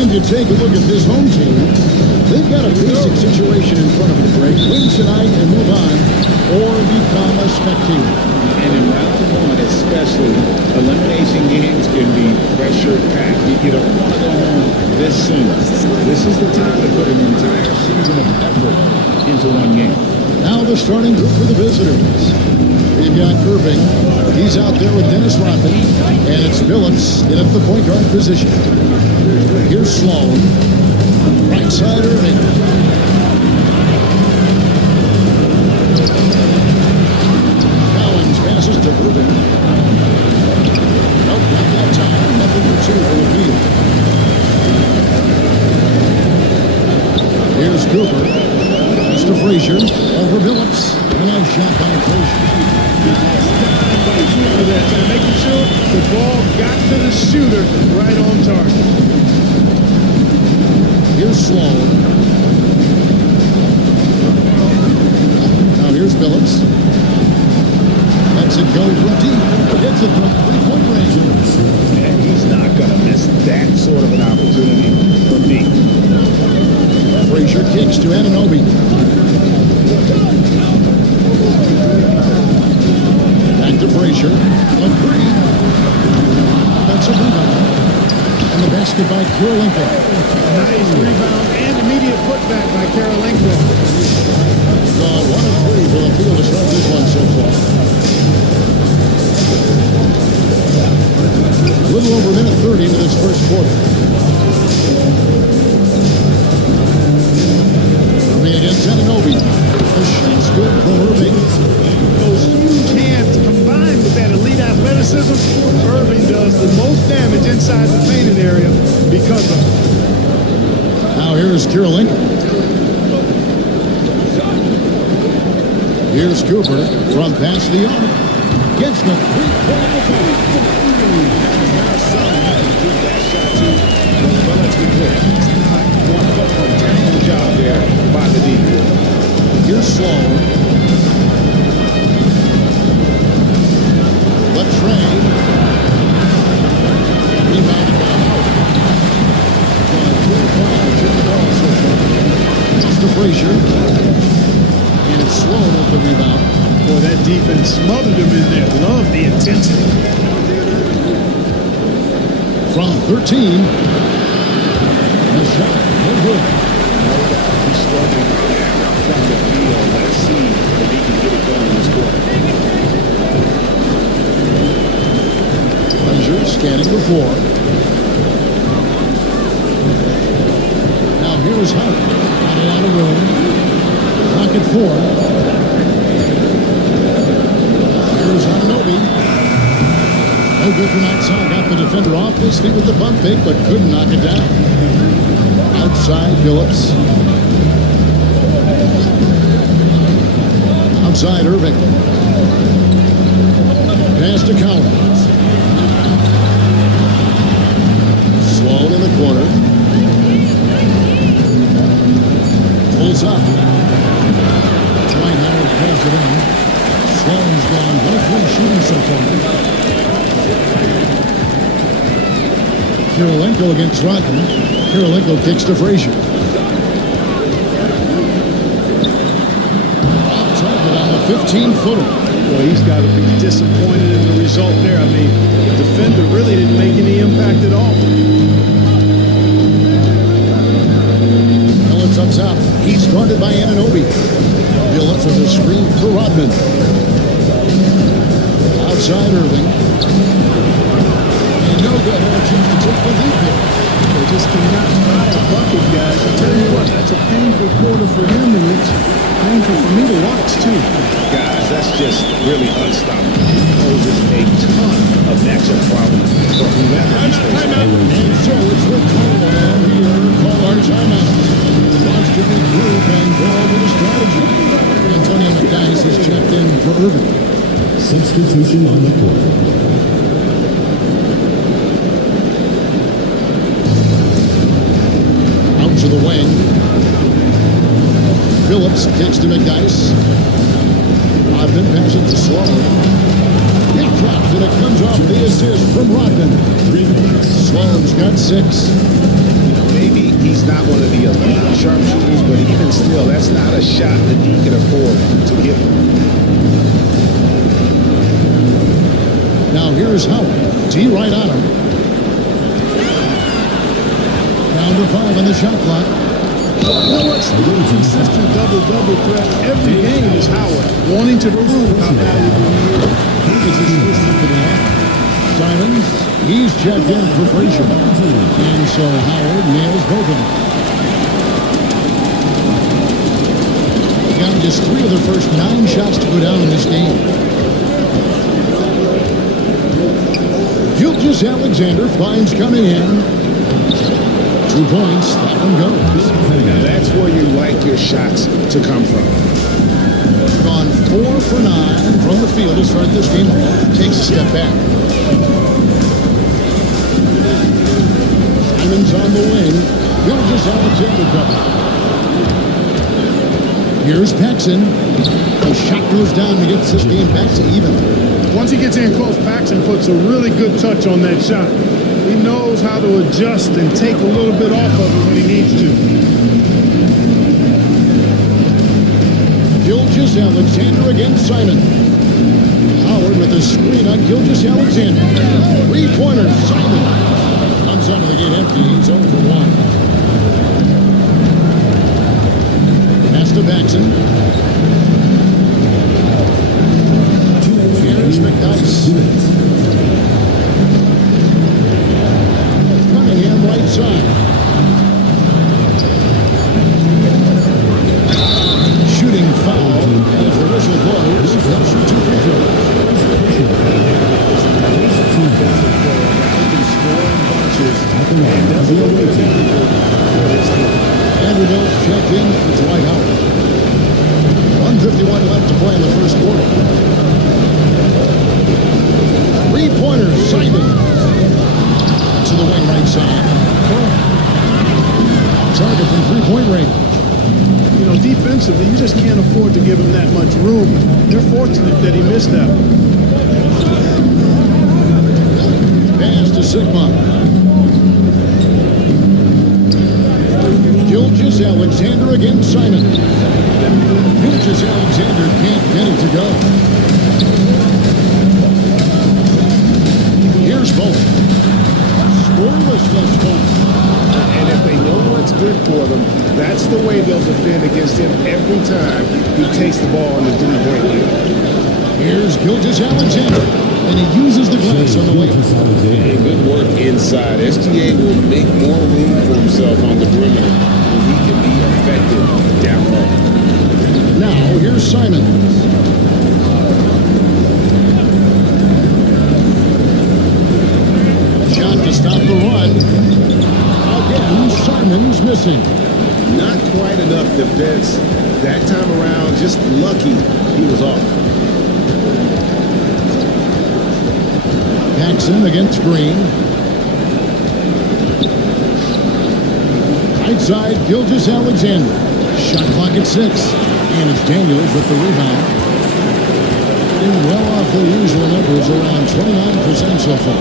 and you take a look at this home team, they've got a basic situation in front of them, Greg. Win tonight and move on, or become a spectator. And in round one, especially, elimination games can be pressure-packed. You don't want to go home this soon. This is the time to put an entire season of effort into one game. Now the starting group for the visitors. We've got Irving. He's out there with Dennis Rodman. And it's Billups in at the point guard position. Here's Sloan. Right side Irving. Collins passes to Irving. Nope, not that time. Nothing for two for the field. Here's Cooper. Pass to Frazier. Over Billups. A nice shot by Frazier. That time, making sure the ball got to the shooter right on target. Here's Sloan. Now here's Billups. Lets it go from deep. Hits it from three-point range. And he's not going to miss that sort of an opportunity from deep. Frazier kicks to Anunoby. Back to Frazier. A three. That's a rebound. And the basket by Kirilenko. Nice rebound and immediate putback by Kirilenko. Gone 1 of 3 for the field to start this one so far. A little over a minute 30 into this first quarter. Irving against Anunoby. The shot's good from Irving. Those huge hands combined with that elite athleticism, Irving does the most damage inside the painted area because of it. Now here's Kirilenko. Here's Cooper from past the arc. Gets the three-point But let's be clear, one terrible job there by the D. Here's Sloan. The train. Rebounded by Howard. 4-5 in the ball so far. Pass to Frazier. And it's Sloan with the rebound. Boy, that defense smothered him in there. Love the intensity. From 13. The shot. No good. He's struggling from the field. Let's see if he can get it done in this quarter. Frazier scanning the floor. Now here's Howard. Not a lot of room. Clock at 4. Here's Anunoby. No good from outside. Got the defender off his feet with the bump fake, but couldn't knock it down. Outside Billups. Outside Irving. Pass to Collins. Sloan in the corner. Pulls up. Dwight Howard pulls it in. Sloan's gone 1 of 3 shooting so far. Kirilenko against Rodman. Kirilenko kicks to Frazier. Off target on the 15-footer. Well, he's got to be disappointed in the result there. I mean, the defender really didn't make any impact at all. Phillips up top. He's guarded by Anunoby. Phillips with a screen for Rodman. Outside Irving. And Noga had a chance to take the lead there. They just cannot buy a bucket, guys. I tell you what, that's a painful quarter for him, and it's painful for me to watch, too. Guys, that's just really unstoppable. It poses a ton of matchup problems for whoever he's facing. And so it's Rick Carlisle here. Call our timeout. Wants to regroup and go over the strategy. Antonio McDyess has checked in for Irving. Substitution on the court. Out to the wing. Phillips kicks to McDyess. Rodman passes to Sloan. He drops and it comes off the assist from Rodman. Sloan's got 6. Maybe he's not one of the elite sharpshooters, but even still, that's not a shot that he can afford to give him. Now here's Howard. T right on him. Down to 5 on the shot clock. You know what's the consistent double-double threat every game is Howard, wanting to prove how valuable he is. It's his first night of the half. Simons, he's checked in for Frazier. And so Howard nails both of them. Got just 3 of the first 9 shots to go down in this game. Gilgeous Alexander finds coming in. 2 points, that one goes. Now that's where you like your shots to come from. Gone 4 for 9 from the field to start this game. Takes a step back. Simons on the wing. Gilgeous Alexander cover. Here's Paxson. The shot goes down and gets this game back to even. Once he gets in close, Paxson puts a really good touch on that shot. He knows how to adjust and take a little bit off of it when he needs to. Gilgeous Alexander against Simon. Howard with a screen on Gilgeous Alexander. 3-pointer, Simon. Comes out of the gate empty. He's 0 for 1. Pass to Paxson. Here's McDyess. Cunningham right side. Shooting foul as the whistle blows. They'll shoot 2 free throws. Vanderbilt checked in for Dwight Howard. 1:51 left to play in the first quarter. 3-pointer, Simon. To the wing right side. Target from 3-point range. You know, defensively, you just can't afford to give him that much room. They're fortunate that he missed that one. Pass to Sigma. Gilgeous Alexander against Simon. Gilgeous Alexander can't get it to go. Here's Bowen. Scoreless thus far. And if they know what's good for them, that's the way they'll defend against him every time he takes the ball on the 3-point line. Here's Gilgeous Alexander. And he uses the glass on the way. And good work inside. SGA will make more room for himself on the perimeter where he can be effective down low. Now, here's Simon. Shot to stop the run. Again, Simon's missing. Not quite enough defense that time around. Just lucky he was off. Paxson against Green. Right side, Gilgeous Alexander. Shot clock at 6. And it's Daniels with the rebound. And well off their usual numbers, around 29% so far.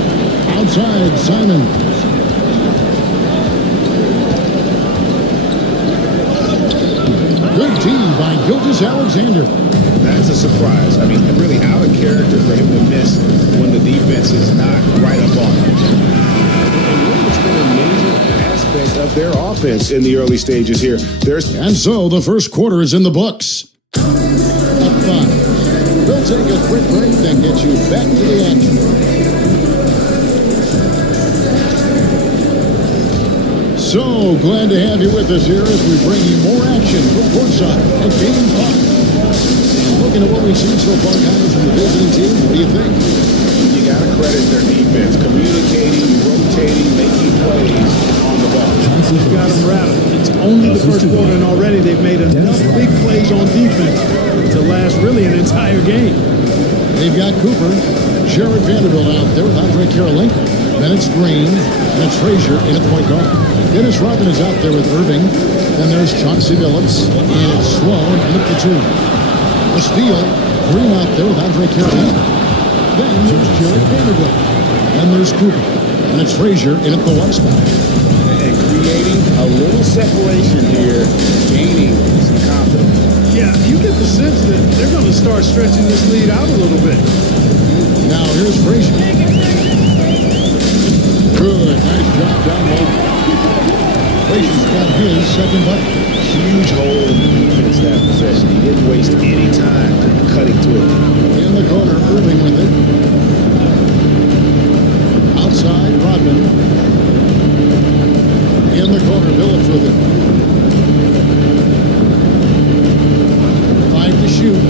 Outside, Simon. Good 15 by Gilgeous-Alexander. That's a surprise. I mean, really out of character for him to miss when the defense is not right up on him. And really, it's been a major aspect of their offense in the early stages here. And so the first quarter is in the books. Up 5. We'll take a quick break, then get you back to the action. So glad to have you with us here as we bring you more action from courtside at Game 5. Looking at what we've seen so far, guys, from the visiting team, what do you think? You got to credit their defense, communicating, rotating, making plays on the ball. He's got them rattled. It's only the first quarter, and already they've made enough big plays on defense to last really an entire game. They've got Cooper, Jared Vanderbilt out there with Andre Karolinko, Bennett Green, and Frazier in at point guard. Dennis Rodman is out there with Irving. Then there's Chauncey Billups, and it's Sloan in the platoon. A steal, Green out there with Andre Karolinko. Then there's Jared Vanderbilt. Then there's Cooper, and it's Frazier in at the one spot. And creating a little separation here, gaining some confidence. Yeah, you get the sense that they're going to start stretching this lead out a little bit. Now here's Frazier. Good, nice job down low. Frazier's got his second bucket. Huge hole in the defense that possession. He didn't waste any time cutting to it. In the corner, Irving with it. Outside, Rodman. In the corner, Billups with it. 5 to shoot.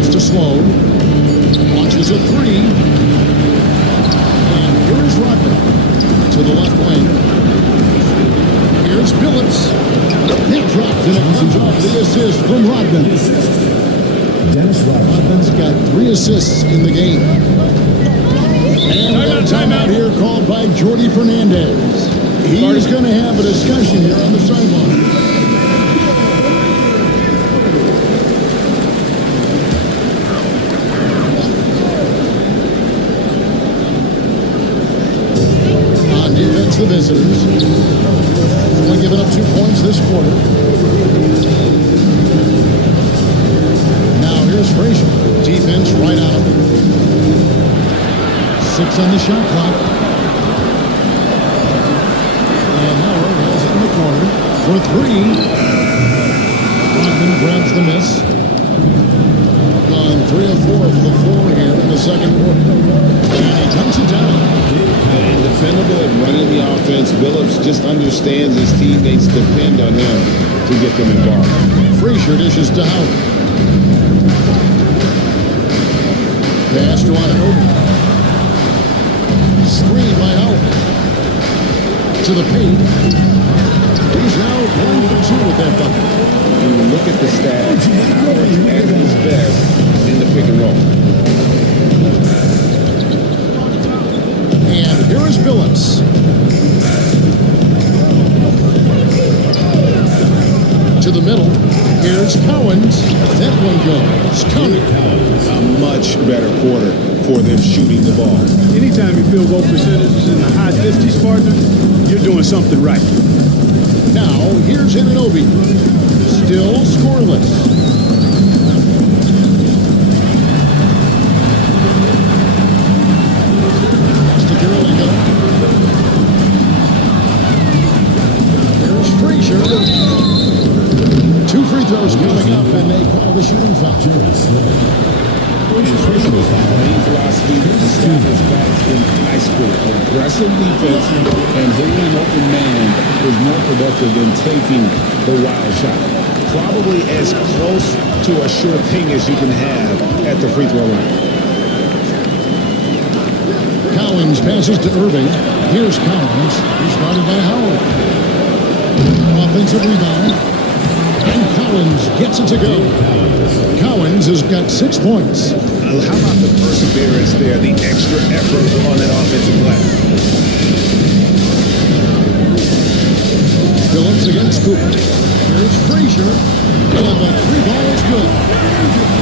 It's to Sloan. Launches a 3. And here is Rodman to the left wing. Here's Billups. He drops and it comes off the assist from Rodman. Dennis Rodman. Rodman's got 3 assists in the game. And we got a timeout here called by Jordi Fernandez. He's going to have a discussion here on the sideline. On defense, the visitors. Only giving up 2 points this quarter. Now here's Frazier. Defense right on him. 6 on the shot clock. And Howard has it in the corner for 3. Rodman grabs the miss. Gone 3 of 4 for the 4 here in the second quarter. And he dumps it down. And dependable at running the offense. Billups just understands his teammates depend on him to get them involved. Frazier dishes to Howard. Pass to Anunoby. Screen by Howard. To the paint. He's now 1 for 2 with that bucket. When you look at the stats, Howard's at his best in the pick and roll. And here is Billups. To the middle. Here's Cowens. That one goes. Counted. A much better quarter for them shooting the ball. Anytime your field goal percentage is in the high 50s, partner, you're doing something right. Now, here's Anunoby. Still scoreless. Pass to Karolinko. Here's Frazier. 2 free throws coming up, and they call the shooting foul. Main philosophy established back in high school. Aggressive defense and hitting an open man is more productive than taking the wild shot. Probably as close to a sure thing as you can have at the free throw line. Cowens passes to Irving. Here's Cowens. He's guarded by Howard. Offensive rebound. And Cowens gets it to go. Cowens has got 6 points. How about the perseverance there, the extra effort on that offensive glass? Billups against Cooper. Here's Frazier. And the 3 ball is good.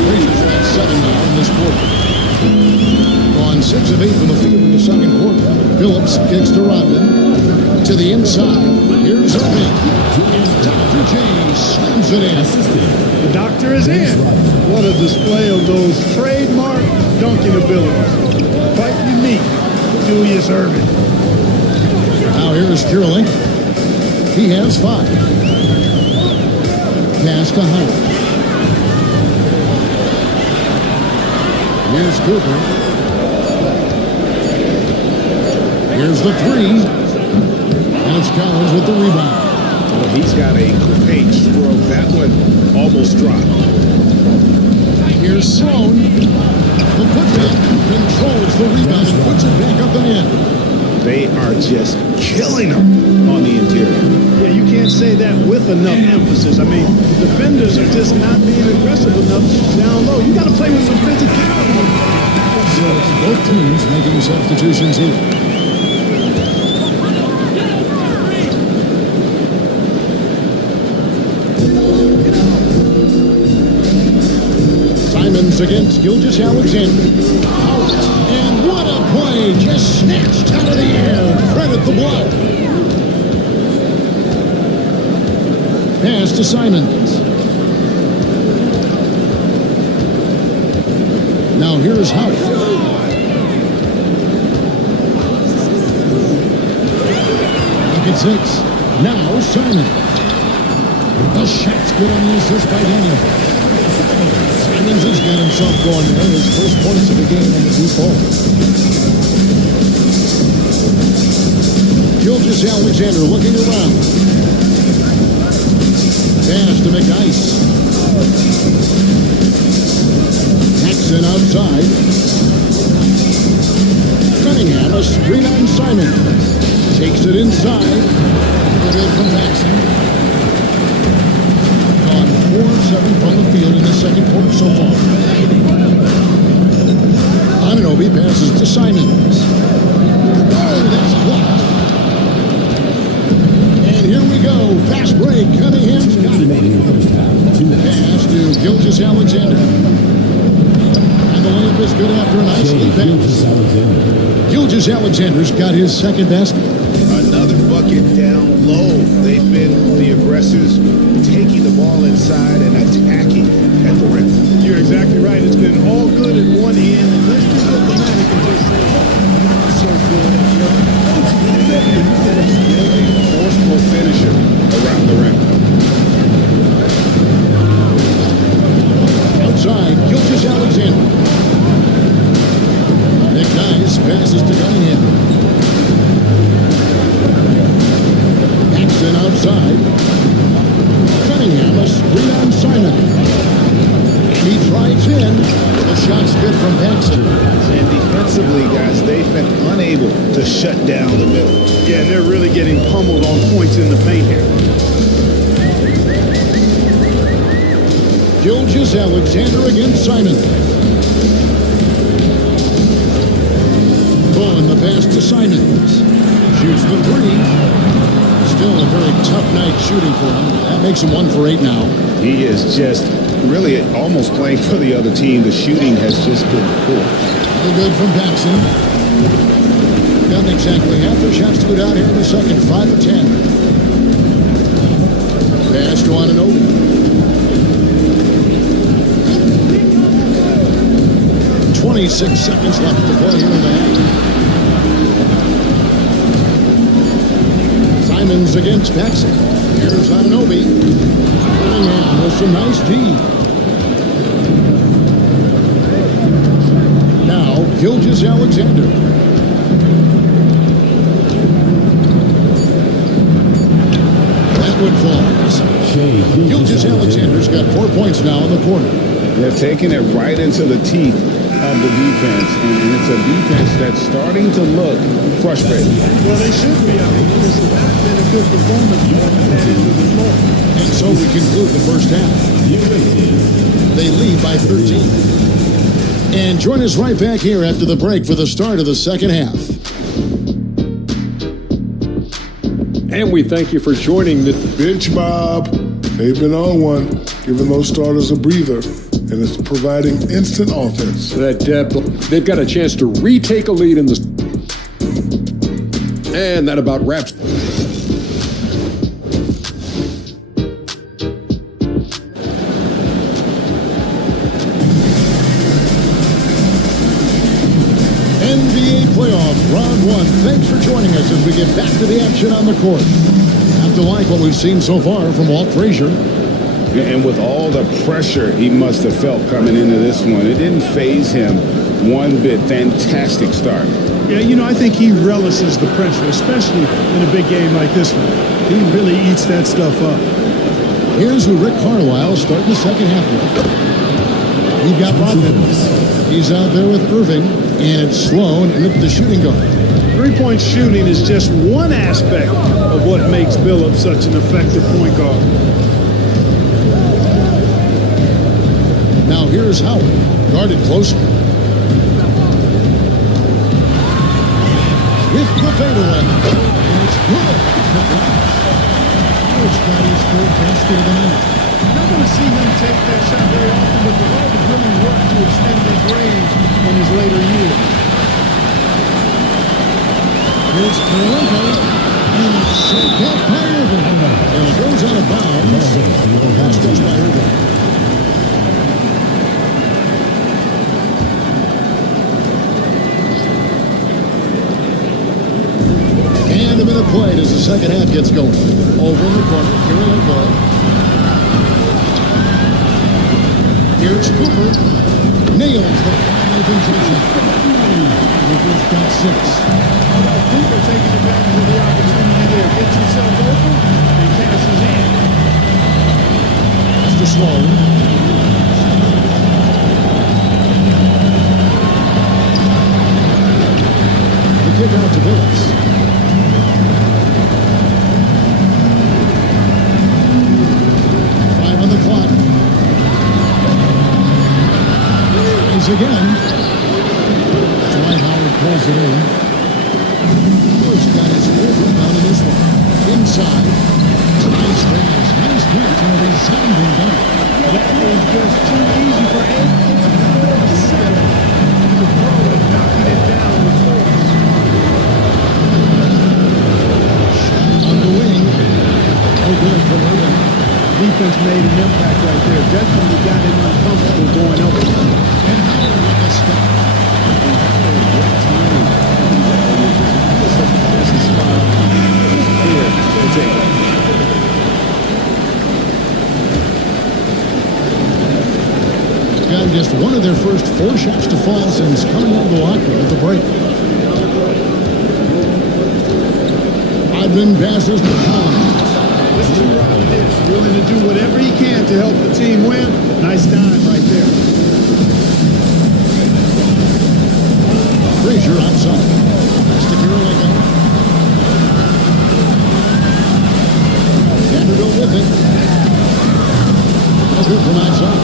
Frazier's got 7 now in this quarter. Gone 6 6 of 8 from the field in the second quarter. Phillips kicks to Rodman. To the inside. Here's Irving. And Dr. J slams it in. The doctor is in. What a display of those trademark dunking abilities. Quite unique, Julius Irving. Now here's Curling. He has 5. Pass to Howard. Here's Cooper. Here's the 3. And it's Collins with the rebound. Well, he's got a great stroke. That one almost dropped. Here's Sloan. The putback controls the rebound and puts it back up and in. They are just killing them on the interior. Yeah, you can't say that with enough emphasis. I mean, defenders are just not being aggressive enough down low. You got to play with some physicality. So it's both teams making substitutions here. Simons against Gilgeous-Alexander. And what a play! Just snatched out of the air. Credit the block. Pass to Simons. Now here's Howard. Look at 6. Now Simon. The shot's good on the assist by Daniel. Simons has got himself going there. His first points of the game on the deep ball. Gilgeous-Alexander looking around. Pass to McNice. Paxson outside. Cunningham, a screen on Simon. Takes it inside. Good from Paxson. Gone 4 of 7 from the field in the second quarter so far. Anunoby passes to Simons. Oh, that's blocked. And here we go. Fast break. Cunningham's got it. Pass to Gilgeous-Alexander. And the layup is good after an icy pass. Gilgeous-Alexander's got his second basket. Another bucket down low. They've been the aggressors, taking the ball inside and attacking at the rim. You're exactly right. It's been all good at one end, and let's be diplomatic and just say, not so good at the other. A forceful finisher around the rim. Outside, Gilgeous-Alexander. McNice passes to Cunningham. Paxson outside. Cunningham, a screen on Simon. He drives in. The shot's good from Paxson. And defensively, guys, they've been unable to shut down the middle. Yeah, and they're really getting pummeled on points in the paint here. Gilgeous-Alexander against Simon. Ball in the pass to Simons. Shoots the 3. Still a very tough night shooting for him. That makes him 1 for 8 now. He is just really almost playing for the other team. The shooting has just been poor. No good from Paxson. Gotten exactly half their shots to go down here in the second. 5 of 10. Pass to Anunoby. 26 seconds left to play here in the half. Simons against Paxson. Here's Anunoby. Cunningham with some nice D. Now, Gilgeous-Alexander. Atwood falls. Gilgeous-Alexander's got 4 points now in the quarter. They're taking it right into the teeth of the defense, and it's a defense that's starting to look frustrated. Well, they should be. I mean, this has not been a good performance for them at the end of the floor. And so we conclude the first half. They lead by 13. And join us right back here after the break for the start of the second half. And we thank you for joining the Bench Bob. They've been on one, giving those starters a breather. and it's providing instant offense. That depth, they've got a chance to retake a lead in the... And that about wraps... NBA playoffs, round one. Thanks for joining us as we get back to the action on the court. Have to like what we've seen so far from Walt Frazier. And with all the pressure he must have felt coming into this one, it didn't faze him one bit. Fantastic start. Yeah, you know, I think he relishes the pressure, especially in a big game like this one. He really eats that stuff up. Here's who Rick Carlisle starting the second half with. We've got Rodman. He's out there with Irving, and it's Sloan in the shooting guard. Three-point shooting is just one aspect of what makes Billups such an effective point guard. Now here's Howard, guarded closely. With the fadeaway, and it's good. Howard's got his third basket of the night. You're not going to see him take that shot very often, but the Hawks have really worked to extend his range in his later years. Here's Kirilenko. He's shaped up by Irving. And it goes out of bounds. Pass goes by Irving. And a minute played as the second half gets going. Over in the corner, Kirilenko. Here's Cooper. Nails the final shot. Cooper's got 6. Cooper taking advantage of the opportunity there. Gets himself open and passes in. That's to Sloan. The kick out to Billups. On the clock. Tries again. Dwight Howard pulls it in. Howard's got his fourth rebound in this one. Inside. Nice pass. Nice catch and a resounding dunk. That was just too easy for Aiton. The pro of knocking it down with force. Shot on the wing. No good from Irving. Defense made an impact right there. Definitely got him uncomfortable going up. And Howard with the stop. Got just one of their first 4 shots to fall since coming out of the locker room at the break. Rodman passes to Collins. This is willing to do whatever he can to help the team win. Nice dime right there. Frazier outside. That's to Kirilenko. Vanderbilt with it. No good from outside.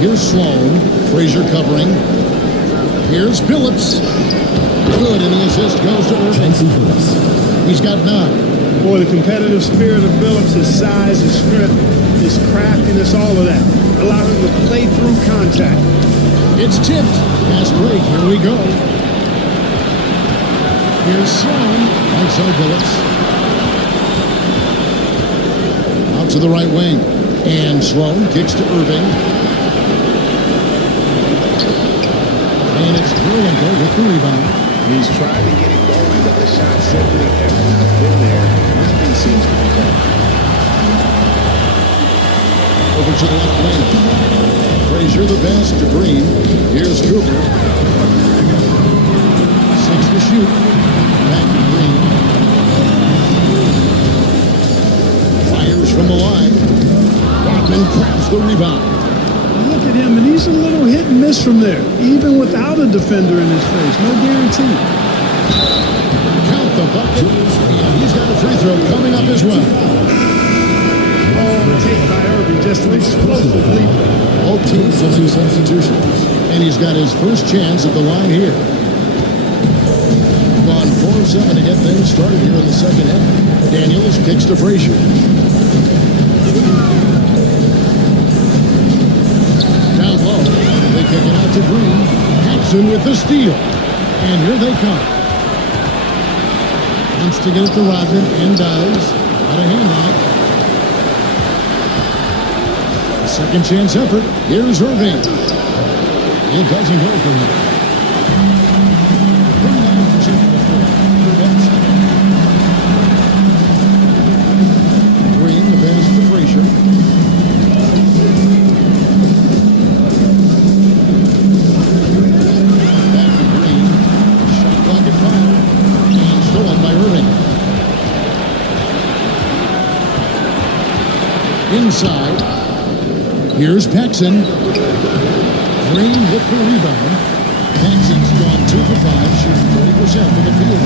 Here's Sloan. Frazier covering. Here's Billups. Good, and the assist goes to Irving. He's got 9. Boy, the competitive spirit of Billups, his size, his strength, his craftiness, all of that. Allow him to play through contact. It's tipped. Fast break. Here we go. Here's Sloan. Outside Billups. Out to the right wing. And Sloan kicks to Irving. And it's Kirilenko with the rebound. He's tried to get it going, but the shot simply has not been there. Nothing seems to be going. Over to the left wing. Frazier the pass to Green. Here's Cooper. 6 to shoot. Back to Green. Fires from the line. Rodman grabs the rebound. Look at him, and he's a little hit and miss from there, even without a defender in his face. No guarantee. Count the bucket, and he's got a free throw coming up as well. Oh, take by Irving, just an explosive leap. Both teams will do substitutions, and he's got his first chance at the line here. Gone 4 of 7 to get things started here in the second half. Daniels kicks to Frazier. Kick it out to Green. Paxson with the steal. And here they come. Wants to get it to Rodman and does. Got a handout. A second chance effort. Here's Irving. It doesn't go for him. 39% of the floor for Best. Green, the pass to Frazier. Back to Green. Shot clock at 5. And stolen by Irving. Inside. Here's Paxson. Green with the rebound. Paxson's gone 2 for 5, shooting 40% from the field.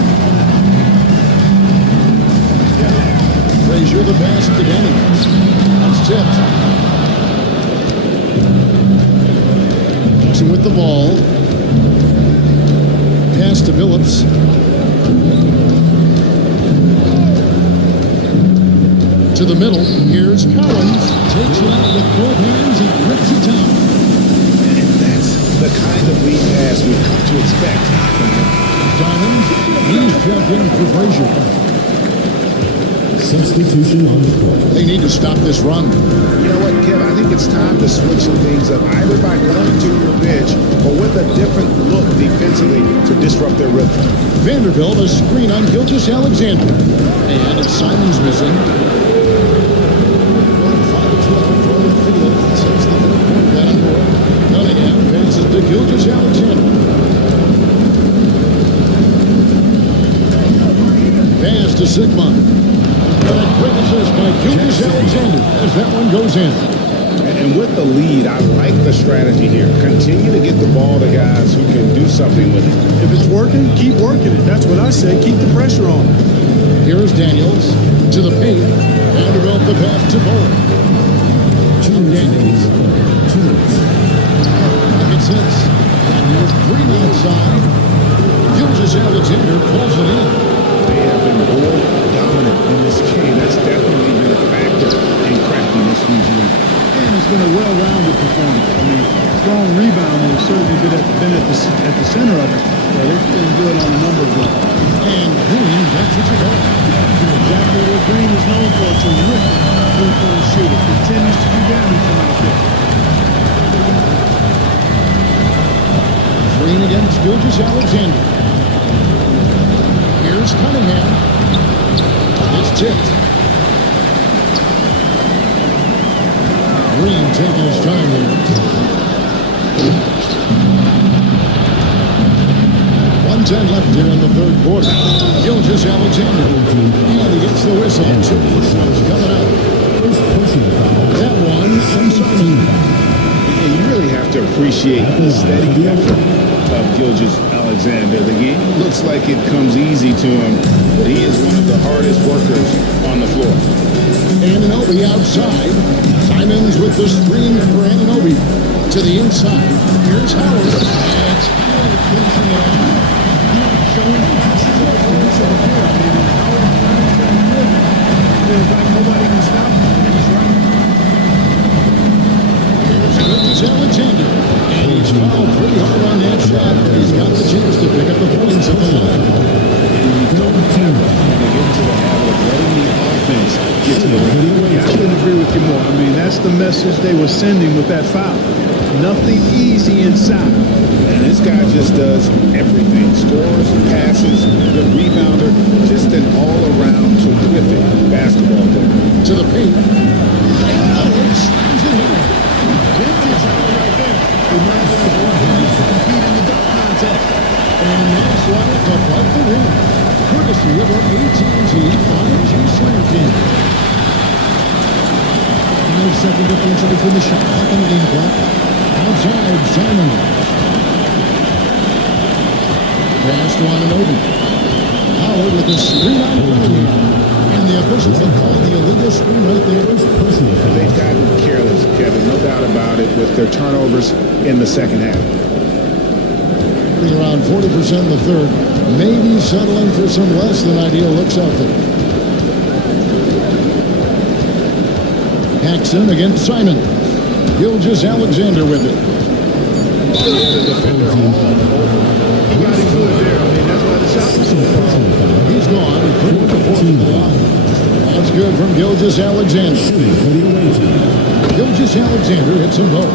Frazier the pass to Daniels. That's tipped. Paxson with the ball. Pass to Phillips. To the middle. Here's Collins. Takes it out with both hands and grips it down. And that's the kind of lead pass we've come to expect from him. Diamonds. He's jumped in for Frazier. Substitution on the court. They need to stop this run. You know what, Kev? I think it's time to switch some things up, either by going to your bench or with a different look defensively to disrupt their rhythm. Vanderbilt, a screen on Gilgeous-Alexander. And it's Simons missing. 5-12 from the field. Sets the third down court. Cunningham passes to Gilgeous-Alexander. Pass to Sigma. And a great assist by Gilgeous-Alexander as that one goes in. And with the lead, I like the strategy here. Continue to get the ball to guys who can do something with it. If it's working, keep working it. That's what I say. Keep the pressure on. Here's Daniels to the paint. Vanderbilt the pass to Bowen. To Daniels. Pocket six. And here's Green outside. Gilgeous-Alexander pulls it in. They have been more dominant in this game. That's definitely been a factor in crafting this huge lead. And it's been a well-rounded performance. I mean, strong rebounding has certainly been at the center of it, but it's been good on a number of levels. And Green gets it to go. Exactly what Green is known for, a terrific three-point shooter. Continues to do damage from out there. Green against Gilgeous-Alexander. Here's Cunningham. It's tipped. Green taking his time here. 1:10 left here in the third quarter. Gilgeous-Alexander. And he gets the whistle. 2 free coming out. That one, Simon. And you really have to appreciate the steady effort of Gilgeous-Alexander. The game looks like it comes easy to him, but he is one of the hardest workers on the floor. Anunoby outside. Simons with the screen for Anunoby. To the inside. Here's Howard. And it's Howard finishing it off. Showing flashes of offense on the floor. I mean, Howard feels like nobody can stop him. He's right. Here's Gilgeous-Alexander. And he's fouled pretty hard on that shot, but he's got the chance to pick up the points at the line. And you don't have to get into the habit of letting the offense get to the rim. I couldn't agree with you more. I mean, that's the message they were sending with that foul. Nothing easy inside. And this guy just does everything. Scores, passes, good rebounder, just an all-around terrific basketball player. To the paint. Howard slams it in. Vintage Howard right there. Reminds us of what he's competing in the dunk contest. And that's life above the rim. Courtesy of our AT&T 5G Slam King. 5-second differential between the shot clock and the game clock. Outside, Simon. Pass to Anunoby. Howard with the screen on Green. And the officials have called the illegal screen right there. They've gotten careless, Kevin, no doubt about it, with their turnovers in the second half. Around 40% in the third. Maybe settling for some less than ideal looks out there. Paxson against Simon. Gilgeous-Alexander with it. The defender all over. He got him good there. I mean, that's why the shot was so far. He's gone 4 for 4 from the line. That's good from Gilgeous Alexander. Shooting for the away team. Gilgeous Alexander hits them both.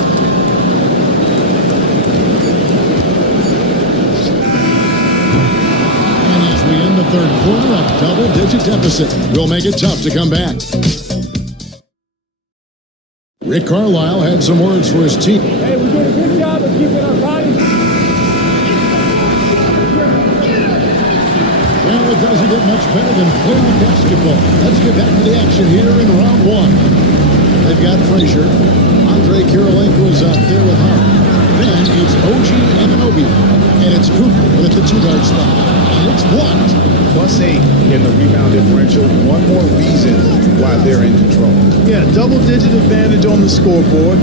And as we end the third quarter, a double-digit deficit will make it tough to come back. Rick Carlisle had some words for his team. Hey, we're doing a good job of keeping our bodies. Well, it doesn't get much better than playoff basketball. Let's get back to the action here in round one. They've got Frazier. Andre Kirilenko is out there with Howard. Then it's OG Anunoby. And it's Cooper at the 2-guard spot. And it's blocked. +8 in the rebound differential. One more reason why they're in control. Yeah, double-digit advantage on the scoreboard.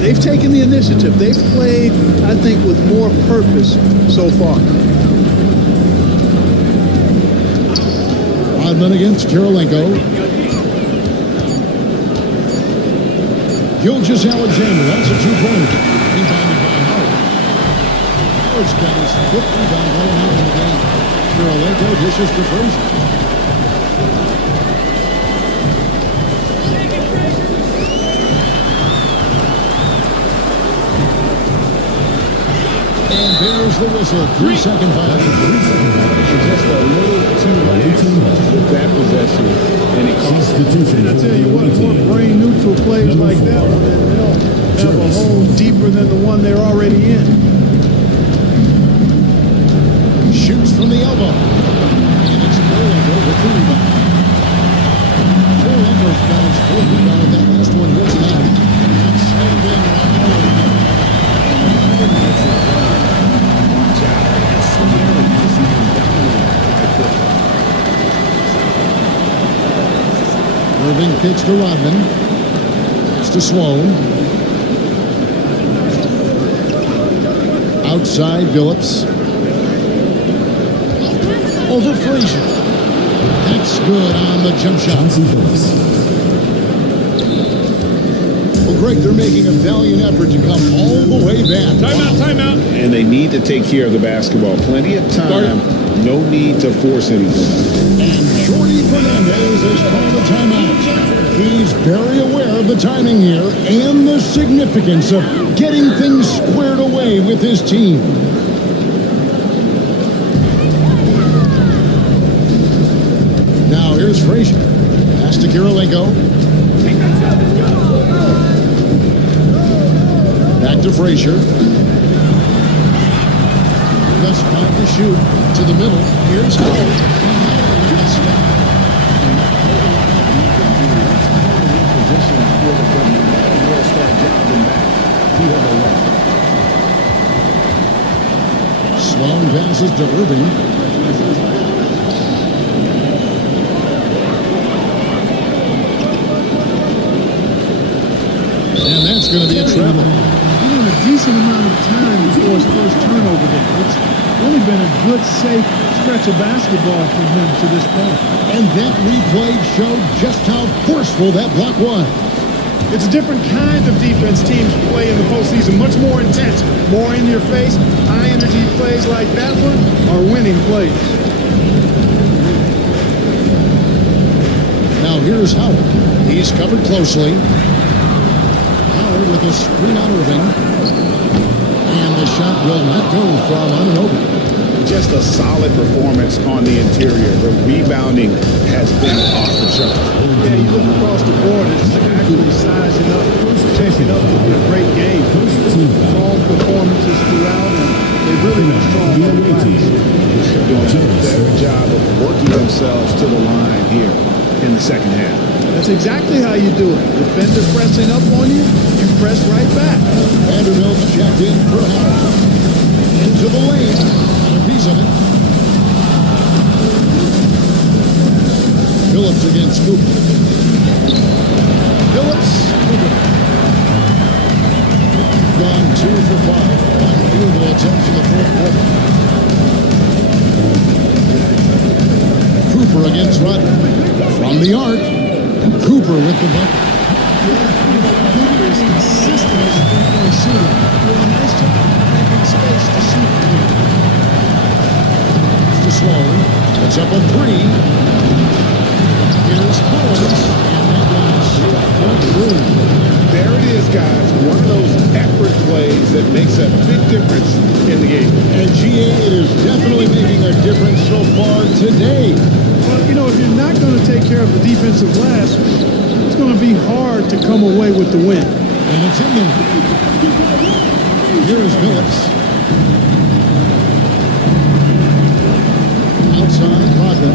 They've taken the initiative. They've played, I think, with more purpose so far. Rodman against Kirilenko. Gilgeous Alexander, that's a two-pointer. Rebounded by Howard. Howard's got his 5th rebound right now in the game. Kirilenko dishes to Frazier. And there's the whistle. 3-second violation. Just a little too lax with that possession. And it costs And I tell you what, more brain-neutral plays like that one, and they'll have a hole deeper than the one they're already in. Shoots from the elbow. And it's Kirilenko with the rebound. Kirilenko's got his 4th rebound with that last one here tonight. That's slammed in right now. Irving pitch to Rodman. It's to Sloan. Outside Billups. Over Frazier. That's good on the jump shot. Well, Greg, they're making a valiant effort to come all the way back. Timeout. And they need to take care of the basketball. Plenty of time. No need to force anything. And Jordy Fernandez has called a timeout. He's very aware of the timing here and the significance of getting things squared away with his team. Now here's Frazier. Pass to Kirilenko. Back to Frazier. Just fine to shoot. To the middle. Here's Howard. Sloan passes to Irving. And that's going to be a travel. A decent amount of time before his first turnover there. It's only been a good, safe stretch of basketball for him to this point. And that replay showed just how forceful that block was. It's a different kind of defense teams play in the postseason, much more intense, more in your face. High-energy plays like that one are winning plays. Now here's Howard. He's covered closely. Howard with a screen on Irving. And the shot will not go from Anunoby. Just a solid performance on the interior. The rebounding has been off the chart. Yeah, you look across the board, it's actually sizing up, chasing up to be a great game. Strong performances throughout, and they've really been strong. They're doing a better job of working themselves to the line here in the second half. That's exactly how you do it. Defender pressing up on you, you press right back. Vanderbilt checked in for Howard. Into the lane. Got a piece of it. Billups against Cooper. Billups. Gone 2 for 5 on field goal attempts in the fourth quarter. Cooper against Rodman. From the arc. Cooper with the bucket. Cooper is consistent as a three-point shooter. Doing a nice job finding space to shoot. To Sloan. Puts up a three. Here's Collins. And that one struck through. There it is, guys. One of those effort plays that makes a big difference in the game. And GA is definitely making a difference so far today. Well, you know, if you're not going to take care of the defensive glass, it's going to be hard to come away with the win. And it's in there. Here's Phillips. Outside, Crocker.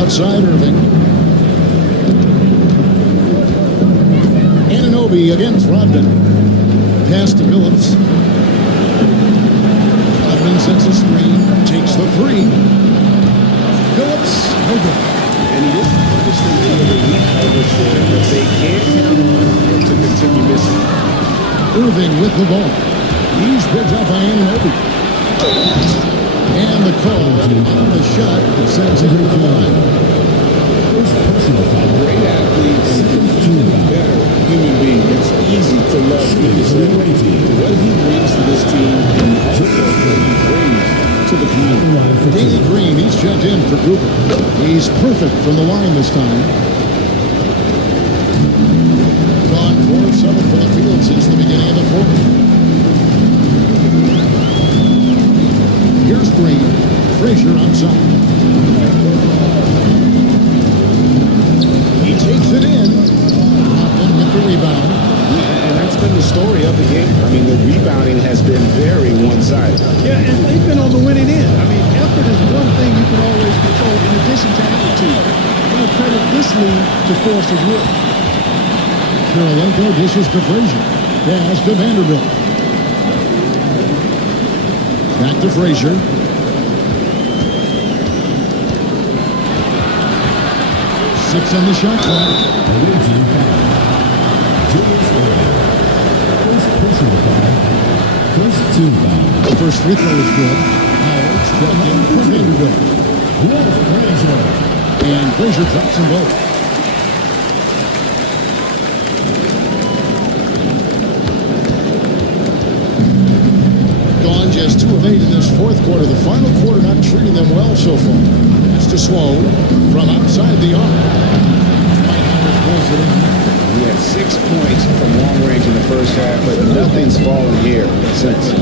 Outside, Irving. Anunoby against Rodman. Pass to Phillips. Rodman sets a screen. Takes the three. Phillips. No good. And he didn't understand the weak coverage there, but they can't count on him to continue missing. Irving with the ball. He's picked up by Anunoby. And the call on the shot that sends it to the line. Great athlete and better human being. It's easy to love Peterson, what he brings to this team, and also what he brings to the community. Danny Green, he's checked in for Cooper. He's perfect from the line this time. Gone 4 of 7 for the field since the beginning of the fourth. Here's Green. Frazier outside. He takes it in. Rodman with the rebound. And that's been the story of the game. I mean, the rebounding has been very one-sided. Yeah, and they've been on the winning end. I mean, effort is one thing you can always control in addition to attitude. I'm going to credit this lead to Forrest Wood. Kirilenko dishes to Frazier. Pass to Vanderbilt. Back to Frazier. Six on the shot clock. First team foul. The first free throw is good. Howard struck in for Vanderbilt. And Frazier drops them both. Gone just 2 of 8 in this fourth quarter. The final quarter not treating them well so far. That's to Sloan from outside the arc. Mike Howard pulls it in. He had 6 points from long range in the first half, but nothing's fallen here since.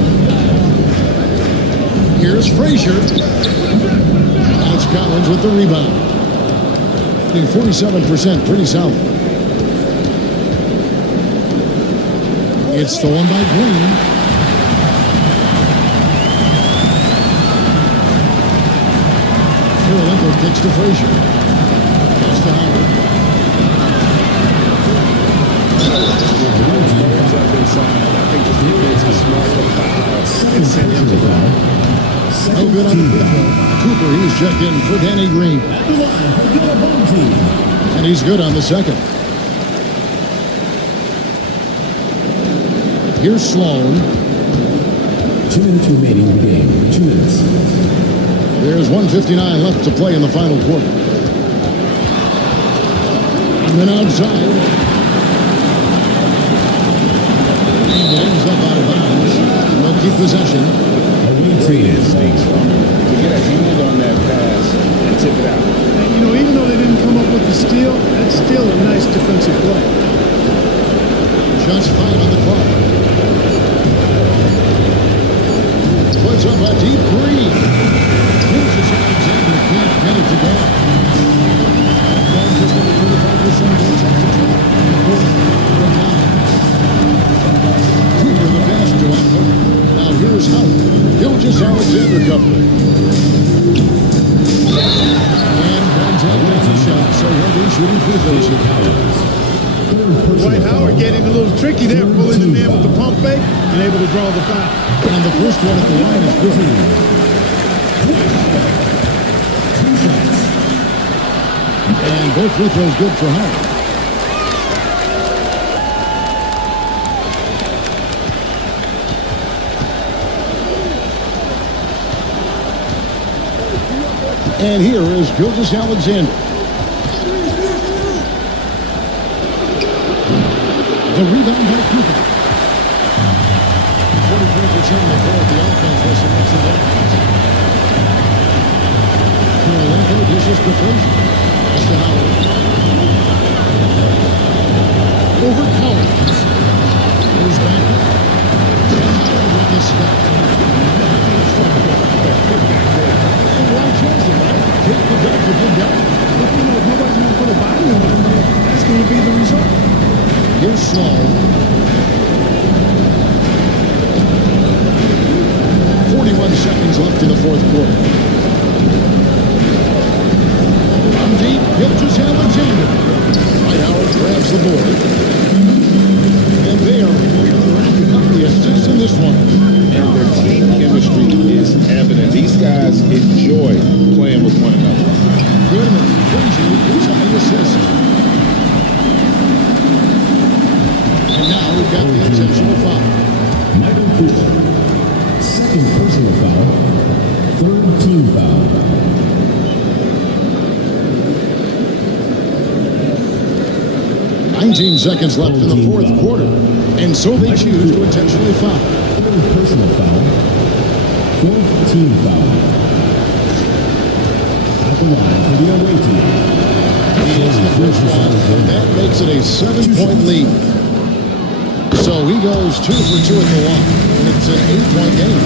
Here's Frazier. That's Collins with the rebound. 47%, pretty solid. It's stolen by Green. Kirilenko kicks to Frazier. Pass to Howard. I think the defense is smart to foul and send him to foul. No good on the free throw. Cooper, he's checked in for Danny Green. And he's good on the second. Here's Sloan. 2 minutes remaining in the game. 2 minutes. There's 1:59 left to play in the final quarter. And then outside. And it ends up out of bounds. They'll keep possession. Great instincts from him to get a hand on that pass and tip it out. And, you know, even though they didn't come up with the steal, that's still a nice defensive play. Shots 5 on the clock. Puts up a deep three. Just Alexander can't get it to go. Just under 35% of the trap in the fourth. Cooper the pass to him. Now here's Howard. Gilgeous Alexander covering. And contact on the shot, so he'll be shooting free throws here. Dwight Howard getting a little tricky there, pulling the man with the pump fake and able to draw the foul. And the first one at the line is good. 2 shots. And both free throws good for Howard. And here is Gilgeous Alexander. The rebound by Cooper. 43% of the floor, the offense has some ups and downs. Kirilenko dishes to Frazier. Pass to Howard. Over Collins. Goes back up. And Howard with the step. Why chance it, right? Take the back to good guy. But, you know, if nobody's going to put a body on him, that's going to be the result. Here's Sloan. 41 seconds left in the fourth quarter. From deep, Gilgeous Alexander. Dwight Howard grabs the board. And they are racking up the assists in this one. And their team chemistry is evident. These guys enjoy playing with one another. Goodman, Frazier is on the assist. And now we've got the intentional foul. Michael Cooper. Second personal foul. Third team foul. 19 seconds left in the fourth quarter. And so they choose to intentionally foul. Third personal foul. Fourth team foul. At the line for the away team. He hits the first one, and that makes it a 7-point lead. So he goes 2 for 2 at the line, and it's an 8-point game.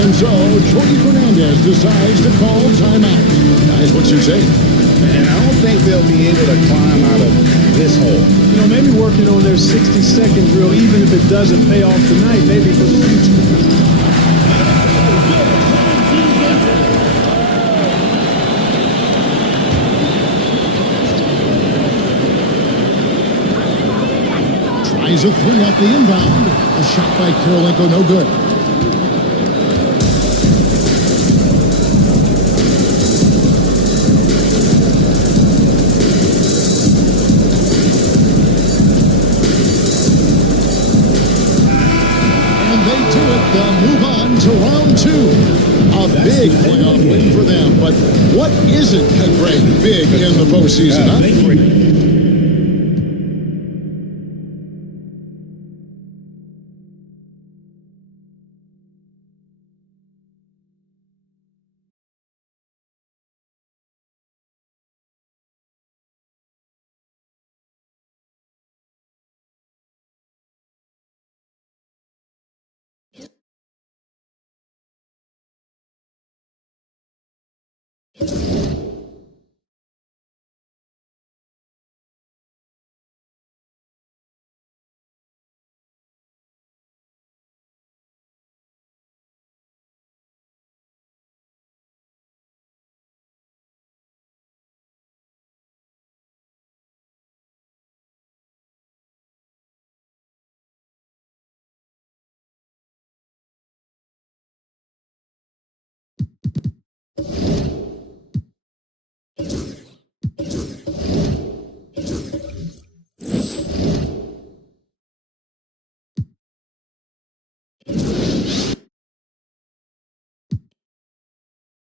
And so Jorge Fernandez decides to call timeout. Guys, what's your take? And I don't think they'll be able to climb out of this hole. You know, maybe working on their 60-second drill, even if it doesn't pay off tonight, maybe for the future. Tries a three off the inbound. A shot by Kirilenko, no good. And they do it. They'll move on to round 2. A big playoff win for them. But what isn't, Greg, big in the postseason, huh?